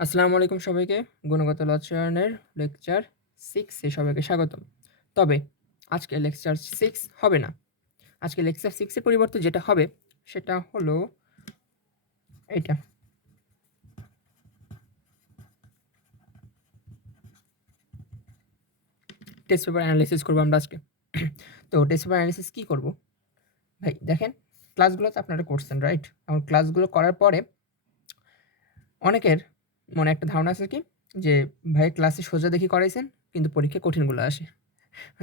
আসসালামু আলাইকুম সবাইকে। গুণগত রসায়নের লেকচার 6 এ সবাইকে স্বাগতম। তবে আজকে লেকচার 6 হবে না। আজকে লেকচার 6 এর পরিবর্তে যেটা হবে সেটা হলো এইটা। টেস্ট পেপার অ্যানালাইসিস করব আমরা আজকে। তো টেস্ট পেপার অ্যানালাইসিস কি করব? ভাই দেখেন, ক্লাসগুলো তো আপনারা করছেন, রাইট? এখন ক্লাসগুলো করার পরে অনেকের মনে একটা ধারণা আছে কি যে ভাই ক্লাসে সোজা দেখি করাইছেন কিন্তু পরীক্ষায় কঠিনগুলো আসে।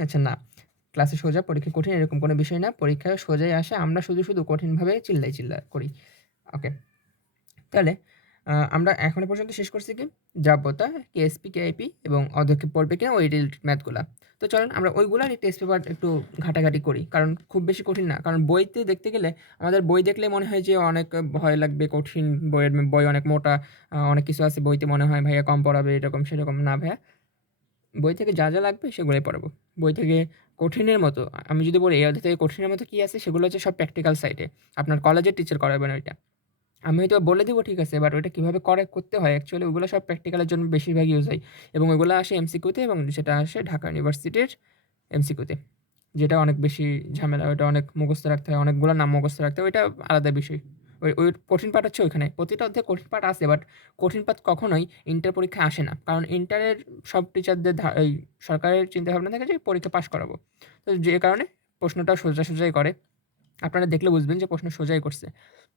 আচ্ছা না, ক্লাসে সোজা পরীক্ষা কঠিন এরকম কোনো বিষয় না। পরীক্ষায় সোজাই আসে। আমরা শুধু কঠিনভাবে চিল্লা করি। ওকে। তাহলে আমরা এখনো পর্যন্ত শেষ করছি কি? দ্রাব্যতা, কেএসপি, কেআইপি এবং অধক্ষেপ পড়বে কিনা ওই রিলেটেড ম্যাথগুলা। তো চলেন আমরা ওইগুলারই টেস্ট পেপার একটু ঘাটাঘাটি করি। কারণ খুব বেশি কঠিন না। কারণ বইতে দেখতে গেলে আমাদের বই দেখলে মনে হয় যে অনেক ভয় লাগবে, কঠিন বই অনেক মোটা, অনেক কিছু আছে বইতে মনে হয় ভাইয়া কম পড়াবে এরকম সেরকম। না ভাইয়া, বই থেকে যা লাগবে সেগুলোই পড়াবো। বই থেকে কঠিনের মতো আমি যদি বলি এই অধ্যায় থেকে কঠিনের মতো কী আছে সেগুলো হচ্ছে সব প্র্যাকটিক্যাল সাইডে। আপনার কলেজের টিচার করাবেন ওইটা। আমি হয়তো বলে দিব ঠিক আছে, বাট ওইটা কীভাবে করতে হয় অ্যাকচুয়ালি ওগুলো সব প্র্যাকটিক্যালের জন্য বেশিরভাগ ইউজ হয় এবং ওইগুলো আসে এমসিকিউতে এবং সেটা আসে ঢাকা ইউনিভার্সিটির এমসিকিউতে। যেটা অনেক বেশি ঝামেলা, ওইটা অনেক মুখস্থ রাখতে হয়, অনেকগুলো নাম মুখস্থ রাখতে হয়, ওইটা আলাদা বিষয়। ওই কঠিন পার্ট হচ্ছে ওইখানে। প্রতিটা অধ্যায়ে কঠিন পার্ট আছে, বাট কঠিন পার্ট কখনোই ইন্টার পরীক্ষায় আসে না। কারণ ইন্টারের সব টিচারদের এই সরকারের চিন্তাভাবনা থাকে যে পরীক্ষা পাস করাবো। তো যে কারণে প্রশ্নটা সোজাই করে। আপনারা দেখলে বুঝবেন যে প্রশ্ন সোজাই করছে।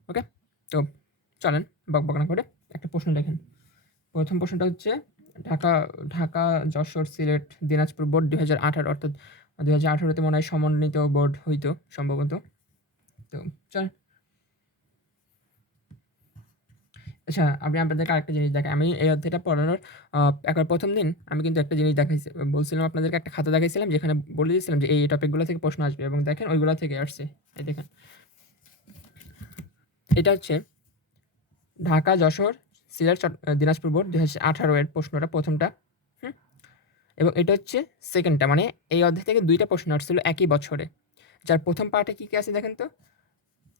ওকে? তো চলেন বকবক না করে একটা প্রশ্ন দেখেন। প্রথম প্রশ্নটা হচ্ছে ঢাকা ঢাকা, যশোর, সিলেট, দিনাজপুর বোর্ড ২০১৮ অর্থাৎ ২০১৮ তে মনে হয় সমন্বিত বোর্ড হইতো সম্ভবত। তো চলেন। আচ্ছা, আমি আপনাদেরকে আরেকটা জিনিস দেখাই। আমি এই অধ্যায়টা পড়ানোর একবার ১ম দিন আমি কিন্তু একটা জিনিস বলছিলাম আপনাদেরকে, একটা খাতা দেখাইছিলাম যেখানে বলে দিয়েছিলাম যে এই টপিকগুলো থেকে প্রশ্ন আসবে এবং দেখেন ওইগুলা থেকে আসছে। এই দেখেন। এটা হচ্ছে ঢাকা, যশোর, সিলেট, দিনাজপুর বোর্ড ২০১৮ এর প্রশ্নটা প্রথমটা। হুম? এবং এটা হচ্ছে সেকেন্ডটা, মানে এই অধ্যায় থেকে ২ টা প্রশ্ন আসছিল একই বছরে। যার প্রথম পার্টে কী আছে দেখেন তো?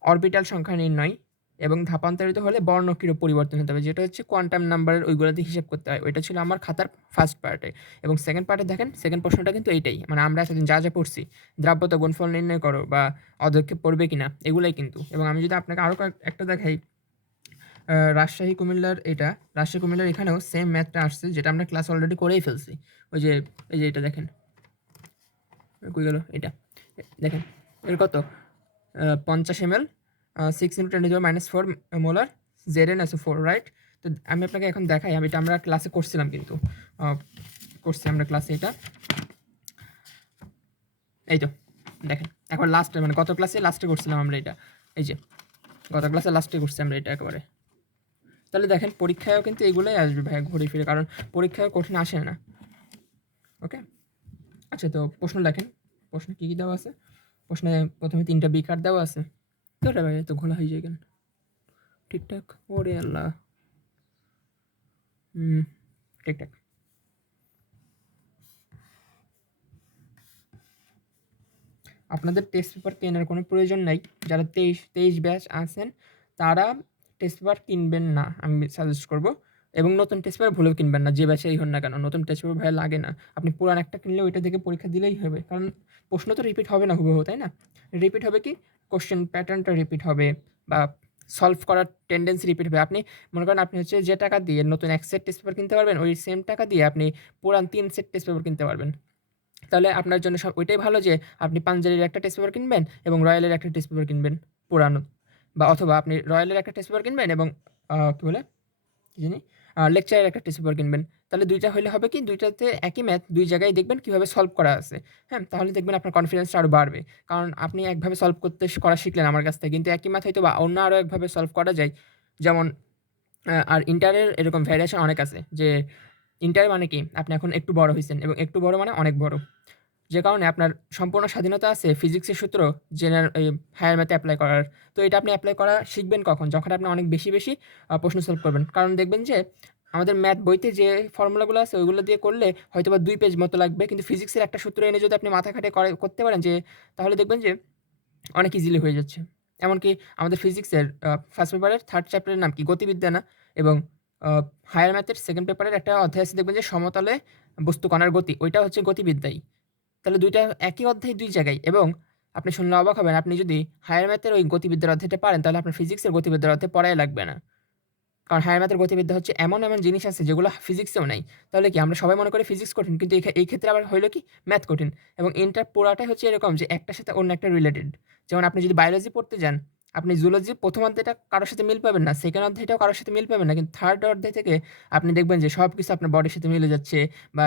অরবিটাল সংখ্যা নির্ণয় এবং ধাপান্তরিত হলে বর্ণকিরূপ পরিবর্তন হতে হবে, যেটা হচ্ছে কোয়ান্টাম নাম্বারের ওইগুলোতে হিসাব করতে হয়। ওইটা ছিল আমার খাতার ফার্স্ট পার্টে। এবং সেকেন্ড পার্টে দেখেন, সেকেন্ড প্রশ্নটা কিন্তু এইটাই, মানে আমরা এতদিন যা পড়ছি, দ্রাব্যতা গুণফল নির্ণয় করো বা অধক্ষেপ পড়বে কিনা এগুলাই কিন্তু। এবং আমি যদি আপনাকে আরও একটা দেখাই, রাজশাহী কুমিল্লার এটা, রাজশাহী কুমিল্লার এখানেও সেম ম্যাথটা আসছে যেটা আমরা ক্লাস অলরেডি করেই ফেলছি। ওই যে এই যে এটা দেখেন, কই গেল এটা, দেখেন এর কত 50 ml 6 × 10⁻⁴ মোলার ZnSO4, রাইট? তো আমি আপনাকে এখন দেখাই, এটা আমরা ক্লাসে করছিলাম কিন্তু করছি আমরা ক্লাসে এটা। এই তো দেখেন, এখন লাস্টে মানে গত ক্লাসে লাস্টে করছিলাম আমরা এটা। এই যে গত ক্লাসে লাস্টে করছি আমরা এটা একেবারে। তাহলে দেখেন পরীক্ষায়ও কিন্তু এগুলোই আসবে ভাই ঘুরে ফিরে, কারণ পরীক্ষায় কঠিন আসে না। ওকে? আচ্ছা, তো প্রশ্ন লেখেন। প্রশ্ন কী দেওয়া আছে? প্রশ্নে প্রথমে ৩টা বিকার দেওয়া আছে। তোরে ভাই এত ঘোলা হয়ে যায় কেন? ঠিকঠাক? ওরে আল্লাহ! ঠিকঠাক। আপনাদের টেস্ট পেপার কেনার কোনো প্রয়োজন নাই। যারা ২৩ ব্যাচ আছেন তারা টেস্ট পেপার কিনবেন না, আমি সাজেস্ট করব। এবং নতুন টেস্ট পেপার ভুলেও কিনবেন না, যে ব্যাচেই হন না কেন। নতুন টেস্ট পেপার ভাইয়া লাগে না। আপনি পুরান একটা কিনলে ওইটা থেকে পরীক্ষা দিলেই হবে। কারণ প্রশ্ন তো রিপিট হবে না হুবহু, তাই না? রিপিট হবে কি? কোয়েশ্চেন প্যাটার্নটা রিপিট হবে বা সলভ করার টেনডেন্সি রিপিট হবে। আপনি মনে করেন আপনি হচ্ছে যে টাকা দিয়ে নতুন ১ সেট টেস্ট পেপার কিনতে পারবেন, ওই সেম টাকা দিয়ে আপনি পুরান ৩ সেট টেস্ট পেপার কিনতে পারবেন। তাহলে আপনার জন্য ওইটাই ভালো যে আপনি পাঞ্জারির একটা টেস্ট পেপার কিনবেন এবং রয়্যালের একটা টেস্ট পেপার কিনবেন পুরানো, বা অথবা আপনি রয়্যালের একটা টেস্ট পেপার কিনবেন এবং কী বলে কী জানি লেকচারের একটা টেস্ট পেপার কিনবেন। তাহলে ২ টা হইলে হবে কি, ২ টাতে একই ম্যাথ ২ জায়গায় দেখবেন কীভাবে সলভ করা আছে। হ্যাঁ? তাহলে দেখবেন আপনার কনফিডেন্সটা আরও বাড়বে। কারণ আপনি একভাবে সলভ করা শিখলেন আমার কাছ থেকে, কিন্তু একই ম্যাথ হয়তো বা অন্য আরও একভাবে সলভ করা যায়। যেমন আর ইন্টারের এরকম ভ্যারিয়েশন অনেক আছে যে ইন্টার মানে কি, আপনি এখন একটু বড় হইছেন এবং একটু বড় মানে অনেক বড়। যে কারণে আপনার সম্পূর্ণ স্বাধীনতা আছে ফিজিক্সের সূত্র এই হায়ার ম্যাথে এপ্লাই করার। তো এটা আপনি এপ্লাই করা শিখবেন কখন? যখন আপনি অনেক বেশি প্রশ্ন সলভ করবেন। কারণ দেখবেন যে আমাদের ম্যাথ বইতে যে ফর্মুলাগুলো আছে ওইগুলো দিয়ে করলে হয়তোবা ২ পেজ মতো লাগবে। কিন্তু ফিজিক্সের একটা সূত্র এনে যদি আপনি মাথা খাটিয়ে করতে পারেন যে, তাহলে দেখবেন যে অনেক ইজিলি হয়ে যাচ্ছে। এমনকি আমাদের ফিজিক্সের ফার্স্ট পেপারের 3rd চ্যাপ্টারের নাম কি? গতিবিদ্যা না? এবং হায়ার ম্যাথের সেকেন্ড পেপারের একটা অধ্যায় আছে, দেখবেন যে সমতলে বস্তু কণার গতি, ওইটা হচ্ছে গতিবিদ্যাই। তাহলে দুইটা একই অধ্যায় দুই জায়গায়, এবং আপনি শুনলে অবাক হবেন, আপনি যদি হায়ার ম্যাথের ওই গতিবিদ্যার অধ্যায়টা পারেন তাহলে আপনার ফিজিক্সের গতিবিদ্যার অধ্যায় পড়াই লাগবে না। কারণ হায়ার ম্যাথের গতিবিদ্যা হচ্ছে এমন জিনিস আছে যেগুলো ফিজিক্সেও নাই। তাহলে কি আমরা সবাই মনে করি ফিজিক্স কঠিন, কিন্তু এই ক্ষেত্রে আবার হইলো কি ম্যাথ কঠিন। এবং এন্টার পুরাটাই হচ্ছে এরকম যে একটার সাথে অন্য একটা রিলেটেড। যেমন আপনি যদি বায়োলজি পড়তে যান, আপনি জুলজি প্রথম অধ্যায়টা কারোর সাথে মিল পাবেন না, সেকেন্ড অধ্যায়টাও কারোর সাথে মিল পাবেন না, কিন্তু থার্ড অধ্যায় থেকে আপনি দেখবেন যে সব কিছু আপনার বডির সাথে মিলে যাচ্ছে। বা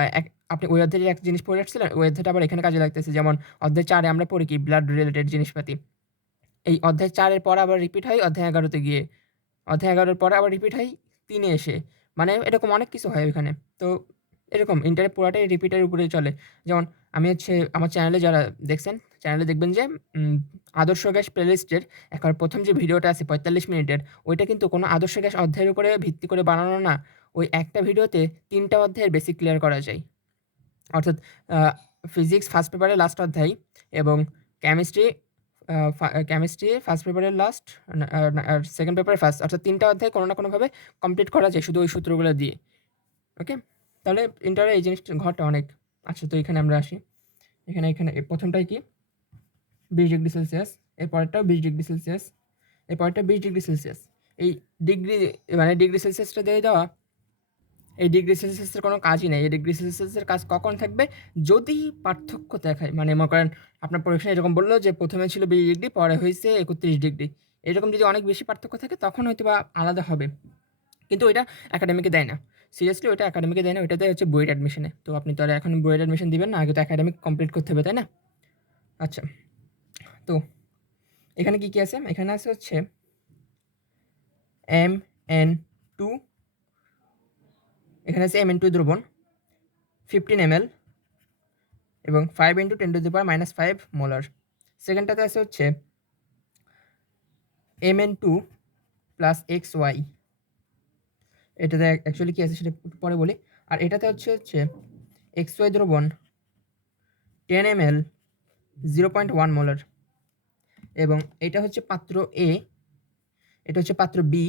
আপনি ওই অধ্যায়ের এক জিনিস পড়ে আসছিলেন, ওই অধ্যায়টা আবার এখানে কাজে লাগতেছে। যেমন অধ্যায় 4-এ আমরা পড়ি কি ব্লাড রিলেটেড জিনিসপাতি, এই অধ্যায় 4-এর পর আবার রিপিট হয় অধ্যায় 11-তে গিয়ে, অধ্যায় 11-এর পরে আবার রিপিট হয় 3-এ এসে। মানে এরকম অনেক কিছু হয় ওইখানে। তো এরকম ইন্টারে পুরাটাই রিপিটের উপরেই চলে। যেমন আমি হচ্ছে আমার চ্যানেলে যারা দেখছেন, চ্যানেলে দেখবেন যে আদর্শ গ্যাস প্লেলিস্টের একবার প্রথম যে ভিডিওটা আছে 45 মিনিটের, ওইটা কিন্তু কোনো আদর্শ গ্যাস অধ্যায়ের উপরে ভিত্তি করে বানানো না। ওই একটা ভিডিওতে 3টা অধ্যায়ের বেসিক ক্লিয়ার করা যায়। অর্থাৎ ফিজিক্স ফার্স্ট পেপারের লাস্ট অধ্যায়, এবং কেমিস্ট্রি কেমিস্ট্রি ফার্স্ট পেপারের লাস্ট, আর সেকেন্ড পেপারের ফার্স্ট, অর্থাৎ 3টা অধ্যায় কোনো না কোনোভাবে কমপ্লিট করা যায় শুধু ওই সূত্রগুলো দিয়ে। ওকে, তাহলে ইন্টারে এই জিনিসটা ঘরটা অনেক। আচ্ছা, তো এখানে আমরা আসি। এখানে প্রথমটাই কি 20 ডিগ্রি সেলসিয়াস, এর পরেরটাও 20 ডিগ্রি সেলসিয়াস, এর পরেরটা 20 ডিগ্রি সেলসিয়াস। এই ডিগ্রি মানে ডিগ্রি সেলসিয়াসটা দিয়ে দেওয়া, এই ডিগ্রি সেলসিয়াসের কোনো কাজই নেই। এই ডিগ্রি সেলসিয়াসের কাজ কখন থাকবে, যদি পার্থক্য দেখায়। মানে মনে করেন আপনার পরীক্ষায় এরকম বললো যে প্রথমে ছিল 20 ডিগ্রি, পরে হয়েছে 31 ডিগ্রি, এরকম যদি অনেক বেশি পার্থক্য থাকে তখন হয়তো বা আলাদা হবে, কিন্তু ওইটা একাডেমিকে দেয় না। সিরিয়াসলি ওইটা একাডেমিকে দেয় না, ওইটা দেয় হচ্ছে বুয়েট অ্যাডমিশনে। তো আপনি তো আর এখন বুয়েট অ্যাডমিশন দিবেন না, আগে তো একাডেমিক কমপ্লিট করতে হবে, তাই না? আচ্ছা, তো এখানে কী কী আছে? এখানে আছে হচ্ছে Mn2, এখানে আছে Mn2 দ্রবণ 15 ml এবং 5 × 10⁻⁵ মোলার। সেকেন্ডটাতে আছে হচ্ছে Mn2 + XY, এটাতে অ্যাকচুয়ালি কী আছে সেটা একটু পরে বলি। আর এটাতে হচ্ছে XY দ্রবণ 10 ml 0.1 মোলার। এবং এটা হচ্ছে পাত্র এ, এটা হচ্ছে পাত্র বি,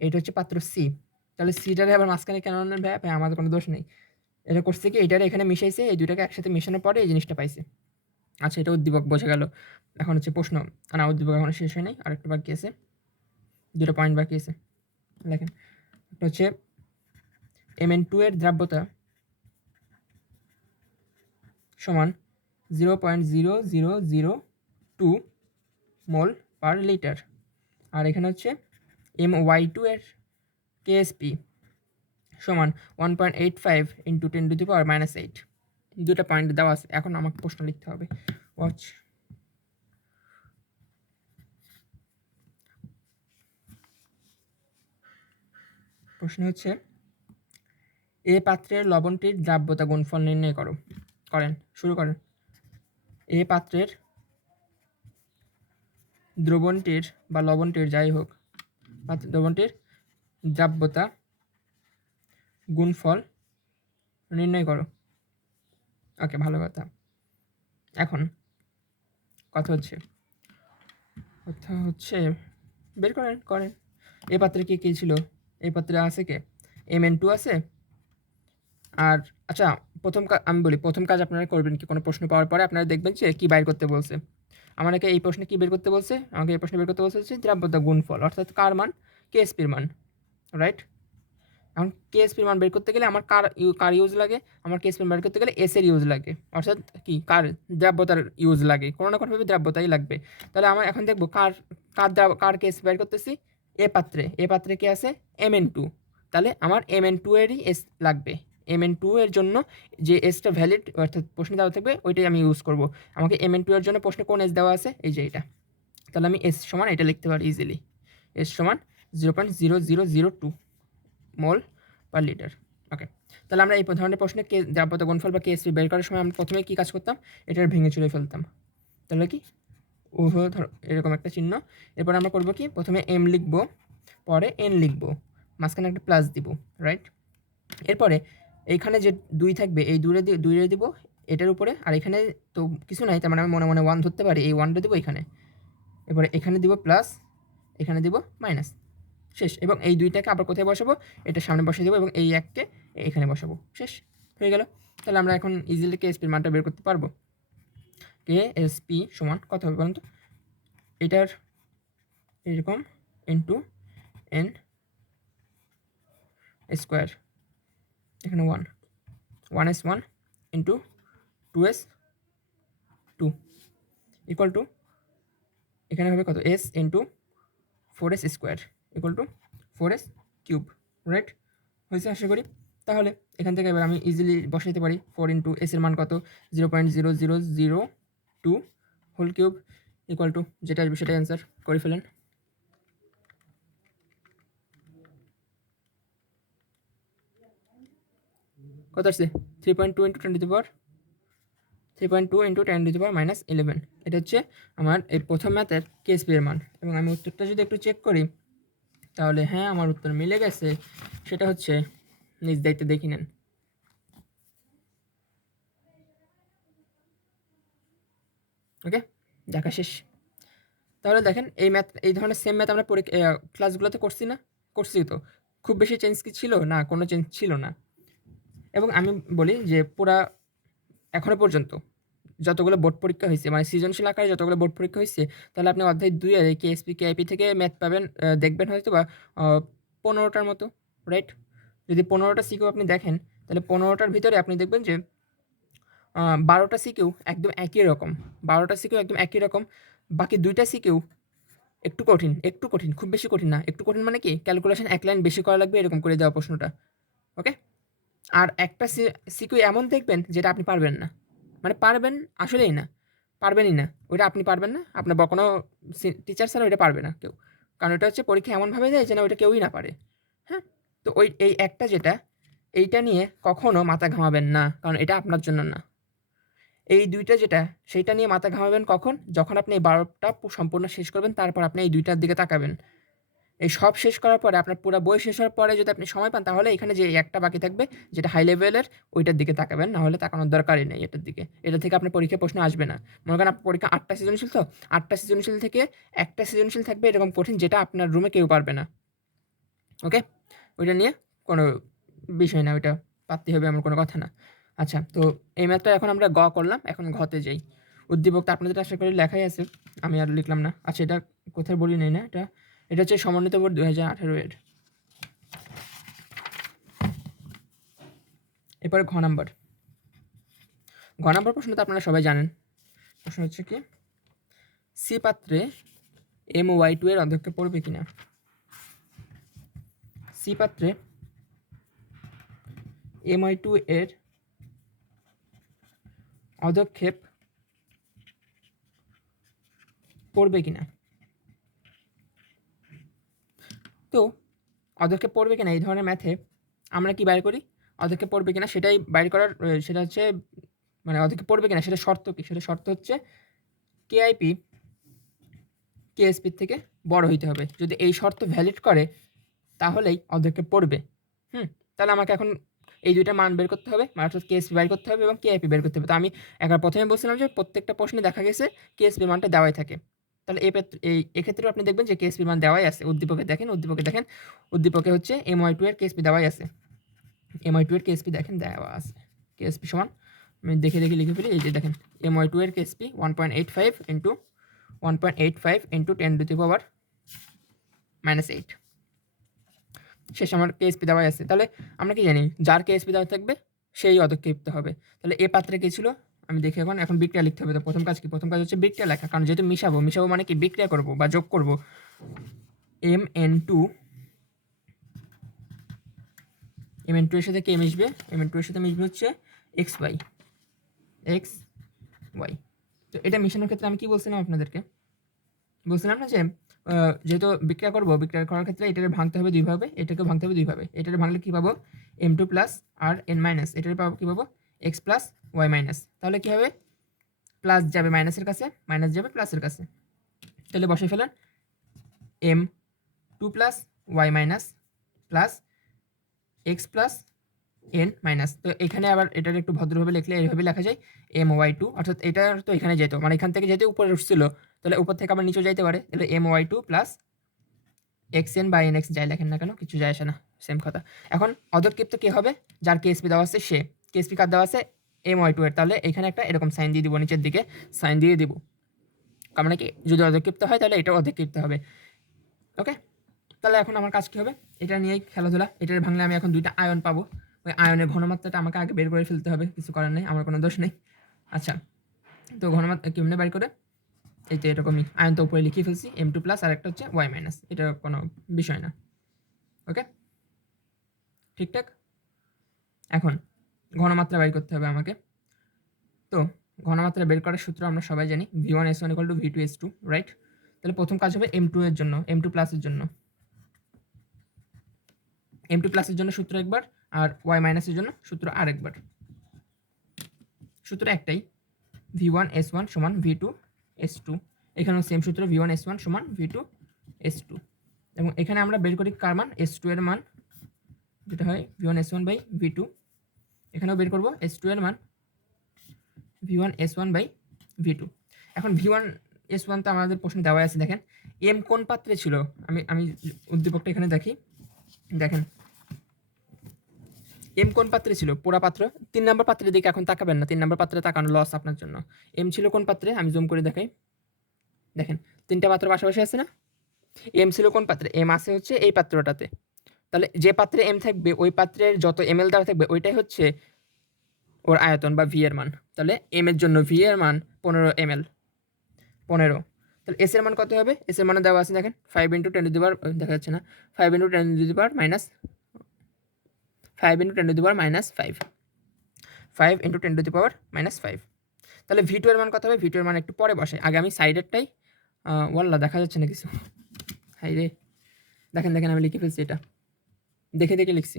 এটা হচ্ছে পাত্র সি। তাহলে সিটারে আবার মাঝখানে কেন আনলেন ভাই? আমাদের কোনো দোষ নেই। এটা করছে কি, এটারে এখানে মিশাইছে, এই দুটাকে একসাথে মেশানোর পরে এই জিনিসটা পাইছে। আচ্ছা, এটা উদ্দীপক বোঝা গেল। এখন হচ্ছে প্রশ্ন। না, উদ্দীপক এখনো শেষ হয়নি, আরেকটু বাকি আছে, 2টা পয়েন্ট বাকি আছে। দেখেন, এটা হচ্ছে Mn2 এর দ্রাব্যতা সমান 0.0002 মোল পার লিটার। আর এখানে হচ্ছে My2 এর কেএসপি সমান 1.85 × 10⁻⁸। 2টা পয়েন্ট দেওয়া আছে। এখন আমাকে প্রশ্ন লিখতে হবে। ওয়াচ। প্রশ্ন হচ্ছে, এ পাত্রের লবণটির দ্রাব্যতা গুণফল নির্ণয় করেন। শুরু করেন। এ পাত্রের দ্রবণটির বা লবণটির, যাই হোক, দ্রবণটির দ্রাব্যতা গুণফল নির্ণয় করো। ওকে, ভালো কথা। এখন কথা হচ্ছে বের করেন। এই পাত্রে কি ছিল? এই পাত্রে আছে কে? Mn2 আছে। আর আচ্ছা, আমি বলি, প্রথম কাজ আপনারা করবেন কি, কোনো প্রশ্ন পাওয়ার পরে আপনারা দেখবেন যে কী বাইর করতে বলছে। আমাকে এই প্রশ্নে কী বের করতে বলছে? আমাকে এই প্রশ্নে বের করতে বলছে হচ্ছে দ্রাব্যতা গুণফল, অর্থাৎ কার মান? কেএসপির মান, রাইট? এখন কেএসপির মান বের করতে গেলে আমার কার ইউজ লাগে? আমার কেএসপির বের করতে গেলে এস এর ইউজ লাগে, অর্থাৎ কি, কার দ্রাব্যতার ইউজ লাগে, কোনো না কোনোভাবে দ্রাব্যতাই লাগবে। তাহলে আমার এখন দেখবো কার কেএসপি বের করতেছি। এ পাত্রে কে আছে? Mn2। তাহলে আমার Mn2 এরই এস লাগবে। Mn2 এর জন্য যে এসটা ভ্যালিড, অর্থাৎ প্রশ্নে দেওয়া থাকবে, ওইটাই আমি ইউজ করব। আমাকে Mn2 এর জন্য প্রশ্নে কোন এস দেওয়া আছে? এই যে এটা। তাহলে আমি এস সমান এটা লিখতে পারি ইজিলি। এস সমান 0.0002 মোল পার লিটার। ওকে, তাহলে আমরা এই ধরনের প্রশ্নে দ্রাব্যতা গুণফল বা কেএসপি বের করার সময় আমরা প্রথমে কী কাজ করতাম? এটার ভেঙে চুরে ফেলতাম। তাহলে কি, ধরো এরকম একটা চিহ্ন। এরপর আমরা করবো কি, প্রথমে এম লিখবো, পরে এন লিখবো, মাঝখানে একটা প্লাস দিব, রাইট? এরপরে এইখানে যে 2 থাকবে, এই দুইরে দিব এটার উপরে। আর এখানে তো কিছু নাই, তার মানে আমি মনে মনে 1 ধরতে পারি, এই 1টা দিব এখানে। এরপরে এখানে দিব প্লাস, এখানে দিব মাইনাস। শেষ। এবং এই 2টাকে আবার কোথায় বসাবো, এটা সামনে বসিয়ে দেবো এবং এই 1কে এখানে বসাবো, শেষ হয়ে গেল। তাহলে আমরা এখন ইজিলি কেএসপির মানটা বের করতে পারবো। কেএসপি সমান কত হবে বলুন তো, এটার এরকম ইন্টু এন স্কোয়ার, এখানে 1s1 into 2s2 equal to এখানে হবে কত, s into 4s square equal to 4s cube, right? হয়েছে আশা করি। তাহলে এখান থেকে এবার আমি ইজিলি বসাইতে পারি 4 ইন্টু এস এর মান কত, 0.0002 হোল কিউব ইকুয়াল টু যেটা আসবে সেটা অ্যান্সার করে ফেলেন। কত আসছে, 3.2 into 10 to the power 3.2 into 10 to the power -11। এটা হচ্ছে আমার এই প্রথম ম্যাথের কেএসপি এর মান। এবং আমি উত্তরটা যদি একটু চেক করি তাহলে হ্যাঁ আমার উত্তর মিলে গেছে। সেটা হচ্ছে নিজ দায়িত্বে দেখে নেন। ওকে, দেখা শেষ। তাহলে দেখেন এই ধরনের সেম ম্যাথ আমরা ক্লাসগুলোতে করছি তো, খুব বেশি চেঞ্জ কি ছিল না, কোনো চেঞ্জ ছিল না। এবং আমি বলি যে পুরা এখনো পর্যন্ত যতগুলো বোর্ড পরীক্ষা হয়েছে, মানে সৃজনশীল আকারে যতগুলো বোর্ড পরীক্ষা হয়েছে, তাহলে আপনি অধ্যায় 2 এর কেএসপি কেআইপি থেকে ম্যাথ পাবেন, দেখবেন হয়তো বা 15টার মতো, রাইট? যদি 15টা সিকিউ আপনি দেখেন তাহলে 15টার ভিতরে আপনি দেখবেন যে 12টা সিকিউ একদম একই রকম, 12টা সিকিউ একদম একই রকম। বাকি 2টা সিকিউ একটু কঠিন, খুব বেশি কঠিন না, একটু কঠিন মানে কি, ক্যালকুলেশন 1 লাইন বেশি করা লাগবে, এরকম করে দেওয়া প্রশ্নটা। ওকে, আর একটা সিকিউ এমন দেখবেন যেটা আপনি পারবেন না, মানে পারবেন আসলেই না, পারবেনই না, ওইটা আপনি পারবেন না, আপনার বা কোনো টিচার ছাড়া ওইটা পারবে না কেউ, কারণ এটা হচ্ছে পরীক্ষা এমনভাবে দেয় যেন ওইটা কেউই না পারে। হ্যাঁ, তো এই একটা যেটা, এইটা নিয়ে কখনো মাথা ঘামাবেন না, কারণ এটা আপনার জন্য না। এই 2টা যেটা, সেইটা নিয়ে মাথা ঘামাবেন কখন, যখন আপনি এই 12টা সম্পূর্ণ শেষ করবেন, তারপর আপনি এই 2টার দিকে তাকাবেন। এই সব শেষ করার পরে আপনার পুরো বই শেষ হওয়ার পরে যদি আপনি সময় পান, তাহলে এখানে যে একটা বাকি থাকবে যেটা হাই লেভেলের, ওইটার দিকে তাকাবেন, না হলে তাকানোর দরকারই নেই এটার দিকে। এটা থেকে আপনার পরীক্ষায় প্রশ্ন আসবে না। মনে করেন আপনার পরীক্ষা 8টা সৃজনশীল, তো 8টা সৃজনশীল থেকে একটা সৃজনশীল থাকবে এরকম কঠিন, যেটা আপনার রুমে কেউ পারবে না। ওকে, ওইটা নিয়ে কোনো বিষয় না, ওইটা পারতেই হবে এমন কোনো কথা না। আচ্ছা, তো এই ম্যাথটা এখন আমরা করলাম, এখন ঘতে যাই। উদ্দীপকটা আপনাদের আশা করি লেখাই আছে, আমি আর লিখলাম না। আচ্ছা, এটা কোথায় বলি নেই না, এটা হচ্ছে সমন্বিত বোর্ড 2018 এর। এরপরে ঘ নাম্বার প্রশ্ন তো আপনারা সবাই জানেন। প্রশ্ন হচ্ছে কি, সি পাত্রে MY2 এর অধ্যক্ষে পড়বে কিনা। সি পাত্রে MY2 এর অধক্ষেপ পড়বে কিনা। তো অধক্ষেপ পড়বে কিনা এই ধরনের ম্যাথে আমরা কি বাইর করি, অধক্ষেপ পড়বে কিনা সেটাই বাইর করার, সেটা হচ্ছে মানে অধক্ষেপ পড়বে কিনা সেটা শর্ত কি, সেটা শর্ত হচ্ছে কেআইপি কেএসপির থেকে বড় হইতে হবে। যদি এই শর্ত ভ্যালিড করে তাহলেই অধক্ষেপ পড়বে। তাহলে আমাকে এখন এই 2টা মান বের করতে হবে, অর্থাৎ কেএসপি বের করতে হবে এবং কেআইপি বের করতে হবে। তো আমি একবার প্রথমে বলছিলাম যে প্রত্যেকটা প্রশ্নে দেখা গেছে কেএসপি মানটা দেওয়াই থাকে। তাহলে এক্ষেত্রেও আপনি দেখবেন যে কেএসপি মান দেওয়াই আছে। উদ্দীপকে দেখেন, উদ্দীপকে হচ্ছে MY2 এর কেএসপি দেওয়াই আছে। MY2 এর কেএসপি দেখেন দেওয়া আছে, কেএসপি সমান, আমি দেখে লিখে ফেলি। এই যে দেখেন, MY2 এর KSP 1.85 into 1.85 into 10 to the power -8। শেষ, আমার কেএসপি দেওয়াই আছে। তাহলে আমরা কি জানি, যার কেএসপি দেওয়া থাকবে সেই অধক্ষেপিত হবে। তাহলে এ পাত্রে কি ছিল আমি দেখি, এখন বিক্রিয়া লিখতে হবে। তো প্রথম কাজ কি, প্রথম কাজ হচ্ছে বিক্রিয়া লেখা, কারণ যেহেতু মিশাবো মানে কি বিক্রিয়া করব বা যোগ করব। MN2 এর সাথে কে মিশবে, MN2 এর সাথে মিশবে হচ্ছে XY। তো এটা মিশানোর ক্ষেত্রে আমি কি বলছিলাম আপনাদেরকে, বলছিলাম না যে যেহেতু বিক্রিয়া করার ক্ষেত্রে এটাকে ভাঙতে হবে 2 ভাবে, এটাকে ভাঙতে হবে 2 ভাবে। এটাকে ভাঙলে কি পাবো, M2 প্লাস আর N মাইনাস, এটাকে পাবো কি পাবো, X প্লাস Y মাইনাস। তাহলে কি হবে, প্লাস যাবে মাইনাসের কাছে, মাইনাস যাবে প্লাসের কাছে। তাহলে বসে ফেলেন M2 plus Y minus plus X plus N minus. তো এখানে আবার এটার একটু ভদ্রভাবে লিখলে এইভাবে লেখা যায় MY2, অর্থাৎ এটা তো এখানে যেত, মানে এখান থেকে যেহেতু উপরে উঠছিল, তাহলে উপর থেকে আবার নিচে যাইতে পারে, তাহলে MY2 প্লাস এক্স এন বা এন এক্স যাই লেখেন না কেন কিছু যায় আসে না, সেম কথা। এখন অধক্ষেপ তো কে হবে, যার কেএসপি দেওয়া আছে সে, কেএসপি কার দেওয়া আছে my2 এর, তাহলে এখানে একটা এরকম সাইন দিয়ে দিব, নিচের দিকে সাইন দিয়ে দিব, কারণ মানে কি যদি অধক্ষিপ্ত হয় তাহলে এটাও অধক্ষিপ্ত হবে। ওকে, তাহলে এখন আমার কাজ কী হবে, এটা নিয়েই খেলাধুলা। এটার ভাঙলে আমি এখন 2টা আয়ন পাবো, ওই আয়নের ঘনমাত্রাটা আমাকে আগে বের করে ফেলতে হবে, কিছু করার নেই, আমার কোনো দোষ নেই। আচ্ছা, তো ঘনমাত্রা কেমনে বের করে, এই তো এরকমই, আয়ন তো উপরে লিখিয়ে ফেলছি m2 প্লাস আর একটা হচ্ছে y মাইনাস, এটা কোনো বিষয় না। ওকে, ঠিকঠাক। এখন ঘনমাত্রা বের করতে হবে আমাকে। তো ঘনমাত্রা বের করার সূত্র আমরা সবাই জানি, v1s1 = v2s2, রাইট? তাহলে প্রথম কাজ হবে m2 এর জন্য, m2 প্লাসের জন্য, m2 প্লাসের জন্য সূত্র একবার, আর y মাইনাসের জন্য সূত্র আরেকবার। সূত্র একটাই, v1s1 = v2s2, এখানেও সেম সূত্র, v1s1 = v2s2, এবং এখানে আমরা বের করি কার মান, s2 এর মান, যেটা হয় v1s1/v2, এখানেও বের করব s2 এর মান v1s1/v2। এখন v1s1 তো আমাদের প্রশ্নে দেওয়া আছে, দেখেন m কোন পাত্রে ছিল, আমি উদ্দীপকটা এখানে দেখি, দেখেন m কোন পাত্রে ছিল, পোড়া পাত্র। 3 নম্বর পাত্রের দিকে এখন তাকাবেন না, 3 নম্বর পাত্রে তাকানো লস আপনার জন্য। m ছিল কোন পাত্রে, আমি জুম করে দেখাই, দেখেন 3টা পাত্র পাশাপাশি আছে না, m ছিল কোন পাত্রে, m আছে হচ্ছে এই পাত্রটাতে, তাহলে যে পাত্রে m থাকবে ওই পাত্রের যত ml দেওয়া থাকবে ওইটাই হচ্ছে ওর আয়তন বা v এর মান। তাহলে m এর জন্য v এর মান 15 ml, 15। তাহলে s এর মান কত হবে, s এর মান দেওয়া আছে দেখেন 5 × 10⁻, দেখা যাচ্ছে না, 5 × 10⁻⁻, 5 × 10⁻⁻5, 5 × 10⁻⁻5। তাহলে v2 এর মান কত হবে, v2 এর মান একটু পরে বসে, আগে আমি সাইডেরটাই, ওয়াল্লা দেখা যাচ্ছে না কিছু, হাই রে, দেখেন দেখেন আমি লিখে ফেলছি, এটা দেখে দেখে লিখছি,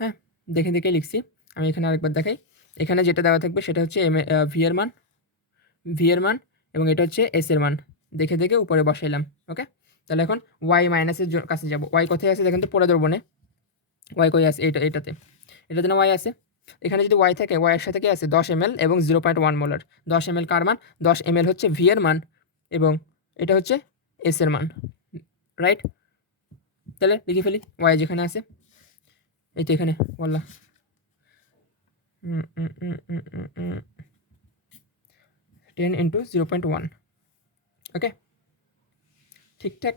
হ্যাঁ দেখে দেখে লিখছি। আমি এখানে আরেকবার দেখাই, এখানে যেটা দেওয়া থাকবে সেটা হচ্ছে v এর মান, এবং এটা হচ্ছে s এর মান, দেখে দেখে উপরে বসাইলাম। ওকে, তাহলে এখন y মাইনাসের কাছে যাব, y কোথায় আছে দেখেন তো, পড়ে ধরবো না, y কই আছে, এটাতে না y আছে, এখানে যদি y থাকে, y এর সাথে কি আছে 10 ml এবং 0.1 মোলার। 10 ml কার মান, 10 ml হচ্ছে v এর মান, এবং এটা হচ্ছে s এর মান, রাইট? তাহলে লিখে ফেলি, y যেখানে আছে, এই তো এখানে বললাম 10 × 0.1। ওকে, ঠিকঠাক।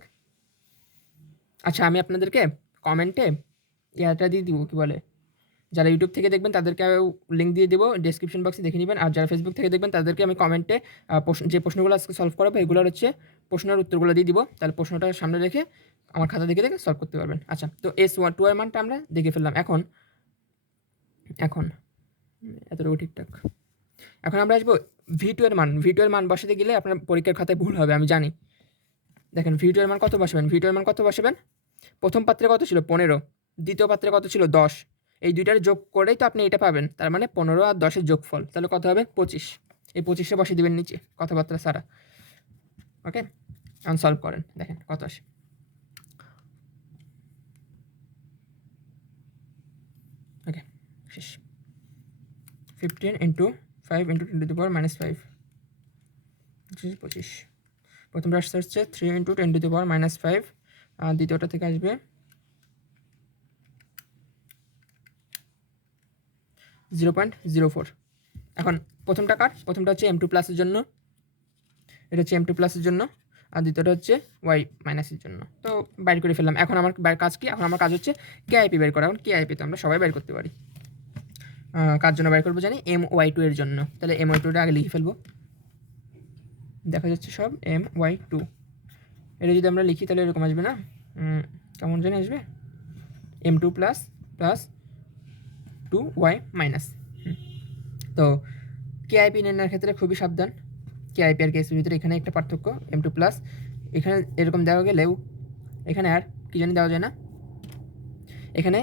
আচ্ছা, আমি আপনাদেরকে কমেন্টে ইয়াটা দিয়ে দিব, কী বলে, যারা ইউটিউব থেকে দেখবেন তাদেরকে লিঙ্ক দিয়ে দেবো, ডেসক্রিপশন বক্সে দেখে নেবেন, আর যারা ফেসবুক থেকে দেখবেন তাদেরকে আমি কমেন্টে যে প্রশ্নগুলো আজকে সলভ করাবো এগুলোর হচ্ছে প্রশ্নের উত্তরগুলো দিয়ে দিব, তাহলে প্রশ্নটা সামনে রেখে আমার খাতা দেখে দেখে সলভ করতে পারবেন। আচ্ছা, তো s1 এর মানটা আমরা দেখে ফেললাম। এখন এতটুকু ঠিকঠাক। এখন আমরা আসবো v2 এর মান। v2 এর মান বসাতে গেলে আপনার পরীক্ষার খাতায় ভুল হবে, আমি জানি। দেখেন v2 এর মান কত বসাবেন, v2 এর মান কত বসাবেন, প্রথম পাত্রে কত ছিল 15, দ্বিতীয় পাত্রে কত ছিল 10, এই দুইটার যোগ করেই তো আপনি এটা পাবেন, তার মানে 15 আর 10-এর যোগফল, তাহলে কত হবে 25। এই 25-এ বসিয়ে দেবেন নিচে, কথাবার্তা সারা। ওকে, এখন সলভ করেন, দেখেন কত আসে। ওকে, শেষ। 15 × 5 × 10⁻⁻5, 25। প্রথমটা আসছে হচ্ছে 3 × 10⁻⁻5, আর দ্বিতীয়টা থেকে আসবে 0.04। এখন প্রথমটা হচ্ছে m2 প্লাসের জন্য, এটা হচ্ছে m2 প্লাসের জন্য, আর দ্বিতীয়টা হচ্ছে y মাইনাসের জন্য। তো বাইর করে ফেললাম। এখন আমার কাজ কি, এখন আমার কাজ হচ্ছে কেআইপি বের করা। এখন কেআইপি তো আমরা সবাই বের করতে পারি, কার জন্য বের করবো জানি, my2 এর জন্য। তাহলে my2টা আগে লিখে ফেলবো, দেখা যাচ্ছে সব my2, এটা যদি আমরা লিখি তাহলে এরকম আসবে না, কেমন জানি আসবে, m2 প্লাস 2y মাইনাস। তো কেআইপি নির্ণয়ের ক্ষেত্রে খুবই সাবধান, কেআইপি আর কেএসপির ভিতরে এখানে একটা পার্থক্য, m2 প্লাস এখানে এরকম দেওয়া গেলেও এখানে আর কি জানি দেওয়া যায় না, এখানে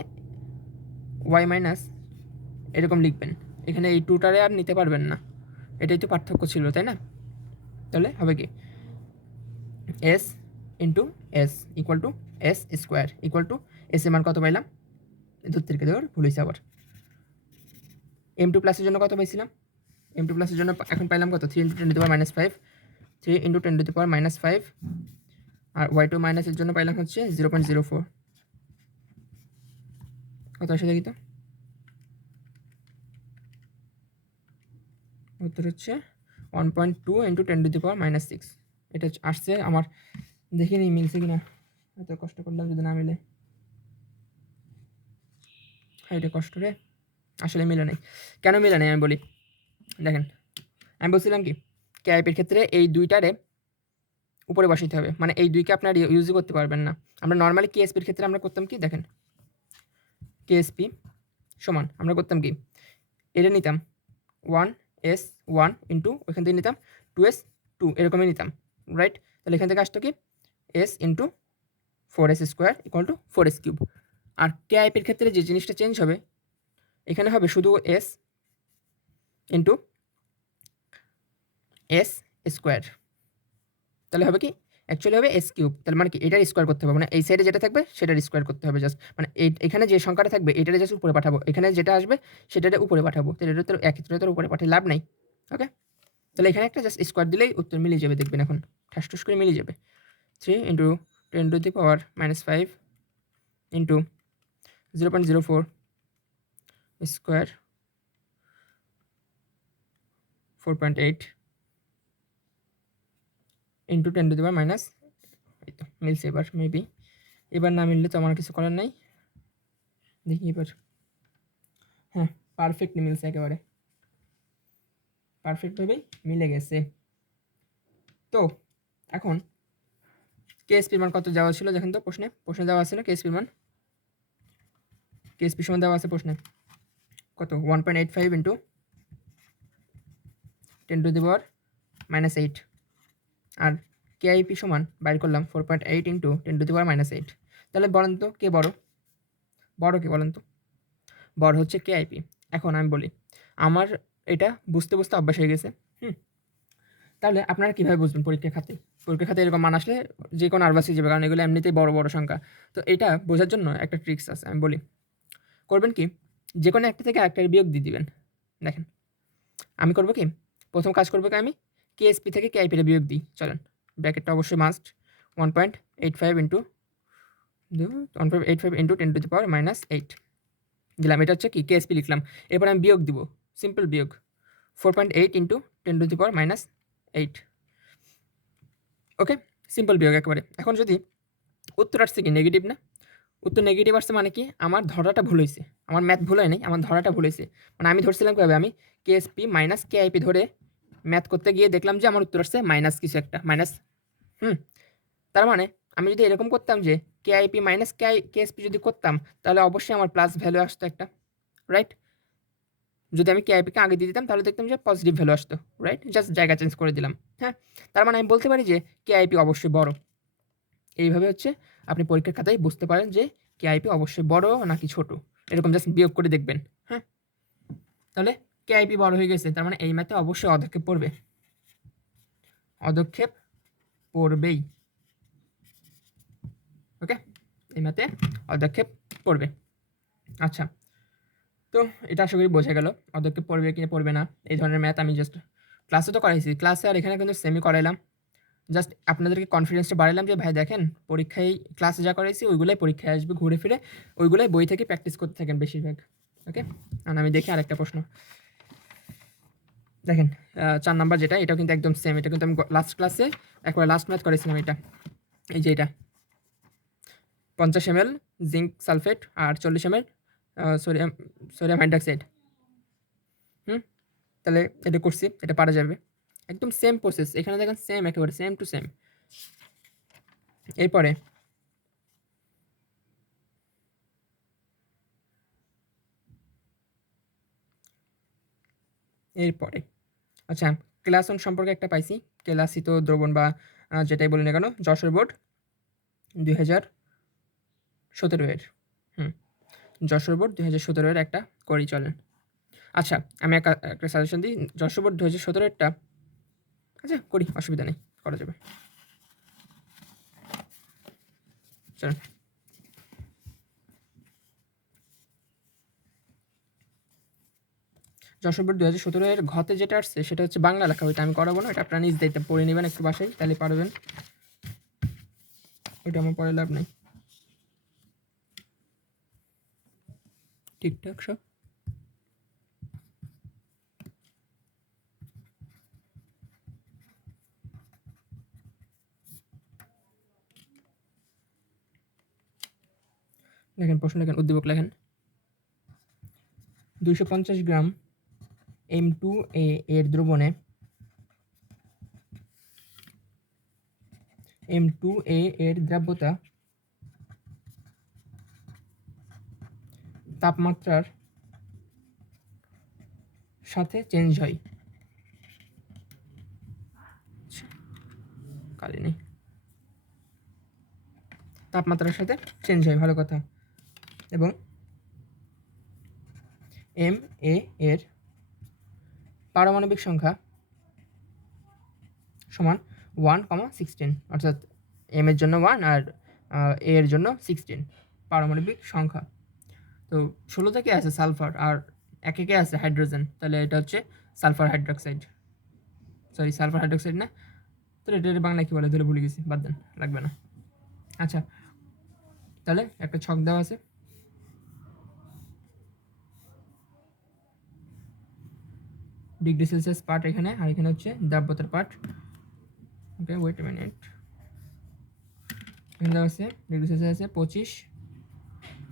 y মাইনাস এরকম লিখবেন, এখানে এই 2টারে আর নিতে পারবেন না, এটাই তো পার্থক্য ছিল, তাই না? তাহলে হবে কি s × s = s² s এর মান কত পাইলাম, দূর থেকে ভুল হয়েছে আবার। m2 প্লাসের জন্য কত পাইছিলাম, m2 প্লাসের জন্য এখন পাইলাম কত, 3 × 10⁻⁵, 3 × 10⁻⁵, আর y2 মাইনাসের জন্য পাইলাম হচ্ছে 0.04। কত আসে দেখি তো, উত্তর হচ্ছে 1.2 × 10⁻⁻6। এটা আসছে আমার, দেখিনি মিলছে কিনা, এত কষ্ট করলাম যদি না মিলে। হ্যাঁ এটা কষ্ট রে, আসলে মিলে নেই। কেন মিলে নেই আমি বলি, দেখেন আমি বলছিলাম কি কেআইপির ক্ষেত্রে এই দুইটারে উপরে বসাইতে হবে, মানে এই দুইকে আপনার ইউজই করতে পারবেন না। আমরা নর্মালি কেএসপির ক্ষেত্রে আমরা করতাম কি, দেখেন কেএসপি সমান আমরা করতাম কি, এটা নিতাম 1s1 ইন্টু ওইখান থেকে নিতাম 2s2 এরকমই নিতাম, রাইট। তাহলে এখান থেকে আসতো কি s ইন্টু 4s² = 4s³। আর কেআইপির ক্ষেত্রে যে জিনিসটা চেঞ্জ হবে, এখানে হবে শুধু s ইন্টু s²। তাহলে হবে কি, অ্যাকচুয়ালি হবে s³। তাহলে মানে কি এটার স্কোয়ার করতে হবে, মানে এই সাইডে যেটা থাকবে সেটার স্কোয়ার করতে হবে জাস্ট, মানে এখানে যে সংখ্যাটা থাকবে এটারে জাস্ট উপরে পাঠাবো, এখানে যেটা আসবে সেটারে উপরে পাঠাবো। তাহলে এটা তো একই তো উপরে পাঠিয়ে লাভ নাই। ওকে, তাহলে এখানে একটা জাস্ট স্কোয়ার দিলেই উত্তর মিলে যাবে, দেখবেন এখন ঠাস করে মিলে যাবে। 3 × 10⁻⁻5 ইন্টু 0.04 স্কোয়ার 4.8 ইন্টু 10⁻⁻, এই তো মিলছে এবার। মেবি এবার না মিললে তো আমার কিছু করার নাই, দেখি এবার। হ্যাঁ পারফেক্টলি মিলছে, একেবারে পারফেক্টভাবেই মিলে গেছে। তো এখন কেএসপির মান কত দেওয়া ছিল, দেখেন তো প্রশ্নে দেওয়া আছে না কেএসপির মান, কেএসপি সমান দেওয়া আছে প্রশ্নে কত 1.85 ইন্টু 10⁻⁻8, আর কেআইপি সমান বাইর করলাম 4.8 ইন্টু 10⁻⁻8। তাহলে বলেন তো কে বড়, কে বলেন তো? বড় হচ্ছে কেআইপি। এখন আমি বলি, আমার এটা বুঝতে অভ্যাস হয়ে গেছে। তাহলে আপনারা কীভাবে বুঝবেন পরীক্ষা খাতে এরকম মান আসলে যে কোনো নার্ভাস হয়ে যাবে, কারণ এগুলো এমনিতেই বড় সংখ্যা। তো এটা বোঝার জন্য একটা ট্রিক্স আছে, আমি বলি। করবেন কি, যে কোনো একটা থেকে আরেকটার বিয়োগ দিয়ে দিবেন। দেখেন আমি করবো কি, প্রথম কাজ করবো কি, আমি কেএসপি থেকে কেআইপির বিয়োগ দিই। চলেন, ব্র্যাকেটটা অবশ্যই মাস্ট। 1.85 ইন্টু 10⁻⁸ দিলাম, এটা হচ্ছে কি কেএসপি লিখলাম। এরপর আমি বিয়োগ দিব, সিম্পল বিয়োগ 4.8 ইন্টু 10⁻⁸। ওকে, সিম্পল বিয়োগ একেবারে। এখন যদি উত্তর আসছে কি নেগেটিভ না, উত্তর নেগেটিভ আসছে মানে কি আমার ধরাটা ভুল হয়েছে, আমার ম্যাথ ভুল হয় নাই, আমার ধরাটা ভুল হয়েছে। মানে আমি ধরছিলাম কীভাবে, আমি কেএসপি মাইনাস কেআইপি ধরে ম্যাথ করতে গিয়ে দেখলাম যে আমার উত্তর আসছে মাইনাস কিছু একটা, মাইনাস। তার মানে আমি যদি এরকম করতাম যে কেআইপি মাইনাস কেএসপি যদি করতাম, তাহলে অবশ্যই আমার প্লাস ভ্যালু আসতো একটা, রাইট। যদি আমি কেআইপিকে আগে দিয়ে দিতাম তাহলে দেখতাম যে পজিটিভ ভ্যালু আসতো, রাইট। জাস্ট জায়গা চেঞ্জ করে দিলাম। হ্যাঁ, তার মানে আমি বলতে পারি যে কেআইপি অবশ্যই বড়। এইভাবে হচ্ছে আপনি পরীক্ষার খাতায় বুঝতে পারেন যে কেআইপি অবশ্যই বড় নাকি ছোট, এরকম জাস্ট বিয়োগ করে দেখবেন। হ্যাঁ, তাহলে কেআইপি বড় হয়ে গেছে, তার মানে এই ম্যাথে অবশ্যই অদক্ষেপ পড়বে, অদক্ষেপ পড়বেই। ওকে, এই ম্যাথে অদক্ষেপ পড়বে। আচ্ছা, তো এটা আশা করি বোঝা গেল অদক্ষেপ পড়বে কি পড়বে না। এই ধরনের ম্যাথ আমি জাস্ট ক্লাসে তো করাইছি, ক্লাসে আর এখানে কিন্তু সেমি করাইলাম। জাস্ট আপনাদেরকে কনফিডেন্সটা বাড়ালাম যে ভাই দেখেন পরীক্ষায় ক্লাসে যা করাইছি ওইগুলোই পরীক্ষায় আসবে ঘুরে ফিরে, ওইগুলোই বই থেকে প্র্যাকটিস করতে থাকেন বেশিরভাগ। ওকে, আর আমি দেখি আরেকটা প্রশ্ন দেখেন, 4 নাম্বার যেটা, এটাও কিন্তু একদম সেম। এটা কিন্তু আমি লাস্ট ক্লাসে একবার লাস্ট ম্যাথ করেছিলাম। এটা এই যে এটা 50 ml জিঙ্ক সালফেট আর 40 ml সোডিয়াম হাইড্রক্সাইড। তাহলে এটা করছি, এটা পারা যাবে, একদম সেম প্রসেস। এখানে দেখেন সেম, একেবারে সেম টু সেম। এরপরে আচ্ছা, ক্লাসন সম্পর্কে একটা পাইছি, ক্লাসিত দ্রবণ বা যেটাই বলি না কেন, যশোর বোর্ড 2017 যশোর বোর্ড 2017 একটা করি, চলেন। আচ্ছা, আমি একটা সাজেশন দিই, যশোর বোর্ড 2017 আচ্ছা করি, অসুবিধা নেই, করা যাবে। চলেন, যশোর বোর্ড 2017 ঘতে যেটা আসছে সেটা হচ্ছে বাংলা লেখা, ওইটা আমি করাবো না, এটা আপনারা নিজ দায়িত্বে পড়ে নেবেন একটু বাসায়, তাহলে পারবেন। ওইটা আমার পরে লাভ নেই। ঠিকঠাক সব। দেখেন প্রশ্ন লেখেন, উদ্দীপক লেখেন 250 গ্রাম M2A এর দ্রবণে M2A এর দ্রাব্যতা তাপমাত্রার সাথে চেঞ্জ হয়। কালি নেই, তাপমাত্রার সাথে চেঞ্জ হয়, ভালো কথা। এবং MA এর পারমাণবিক সংখ্যা সমান 1,16, অর্থাৎ M এর জন্য 1 আর A এর জন্য 16 পারমাণবিক সংখ্যা। তো 16তে কে আছে? সালফার, আর 1-এ কে আছে? হাইড্রোজেন। তাহলে এটা হচ্ছে sulphur hydroxide, sorry sulphur hydroxide না, তো এটা বাংলায় কী বলে ধরে ভুলে গেছি, বাদ দেন, লাগবে না। আচ্ছা, তাহলে একটা ছক দেওয়া আছে, ডিগ্রি সেলসিয়াস পার্ট এখানে, আর এখানে হচ্ছে দ্রাব্যতার part. Okay, wait a minute. এখানে দেওয়া আছে ডিগ্রি সেলসিয়াসে 25,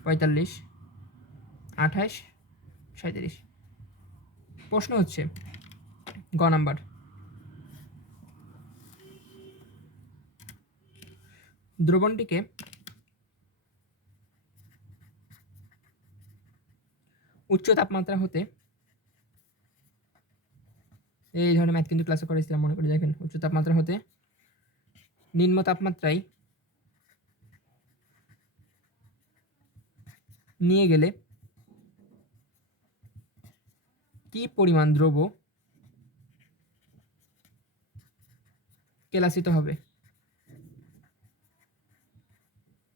45, 28, 37। প্রশ্ন হচ্ছে গ নাম্বার, দ্রবণটিকে উচ্চ তাপমাত্রা হতে, এই ধরনের ম্যাথ কিন্তু ক্লাসে করেছিলাম মনে করি, দেখেন উচ্চ তাপমাত্রা হতে নিম্ন তাপমাত্রায় নিয়ে গেলে কি পরিমাণ দ্রব্য কেলাসিত হবে?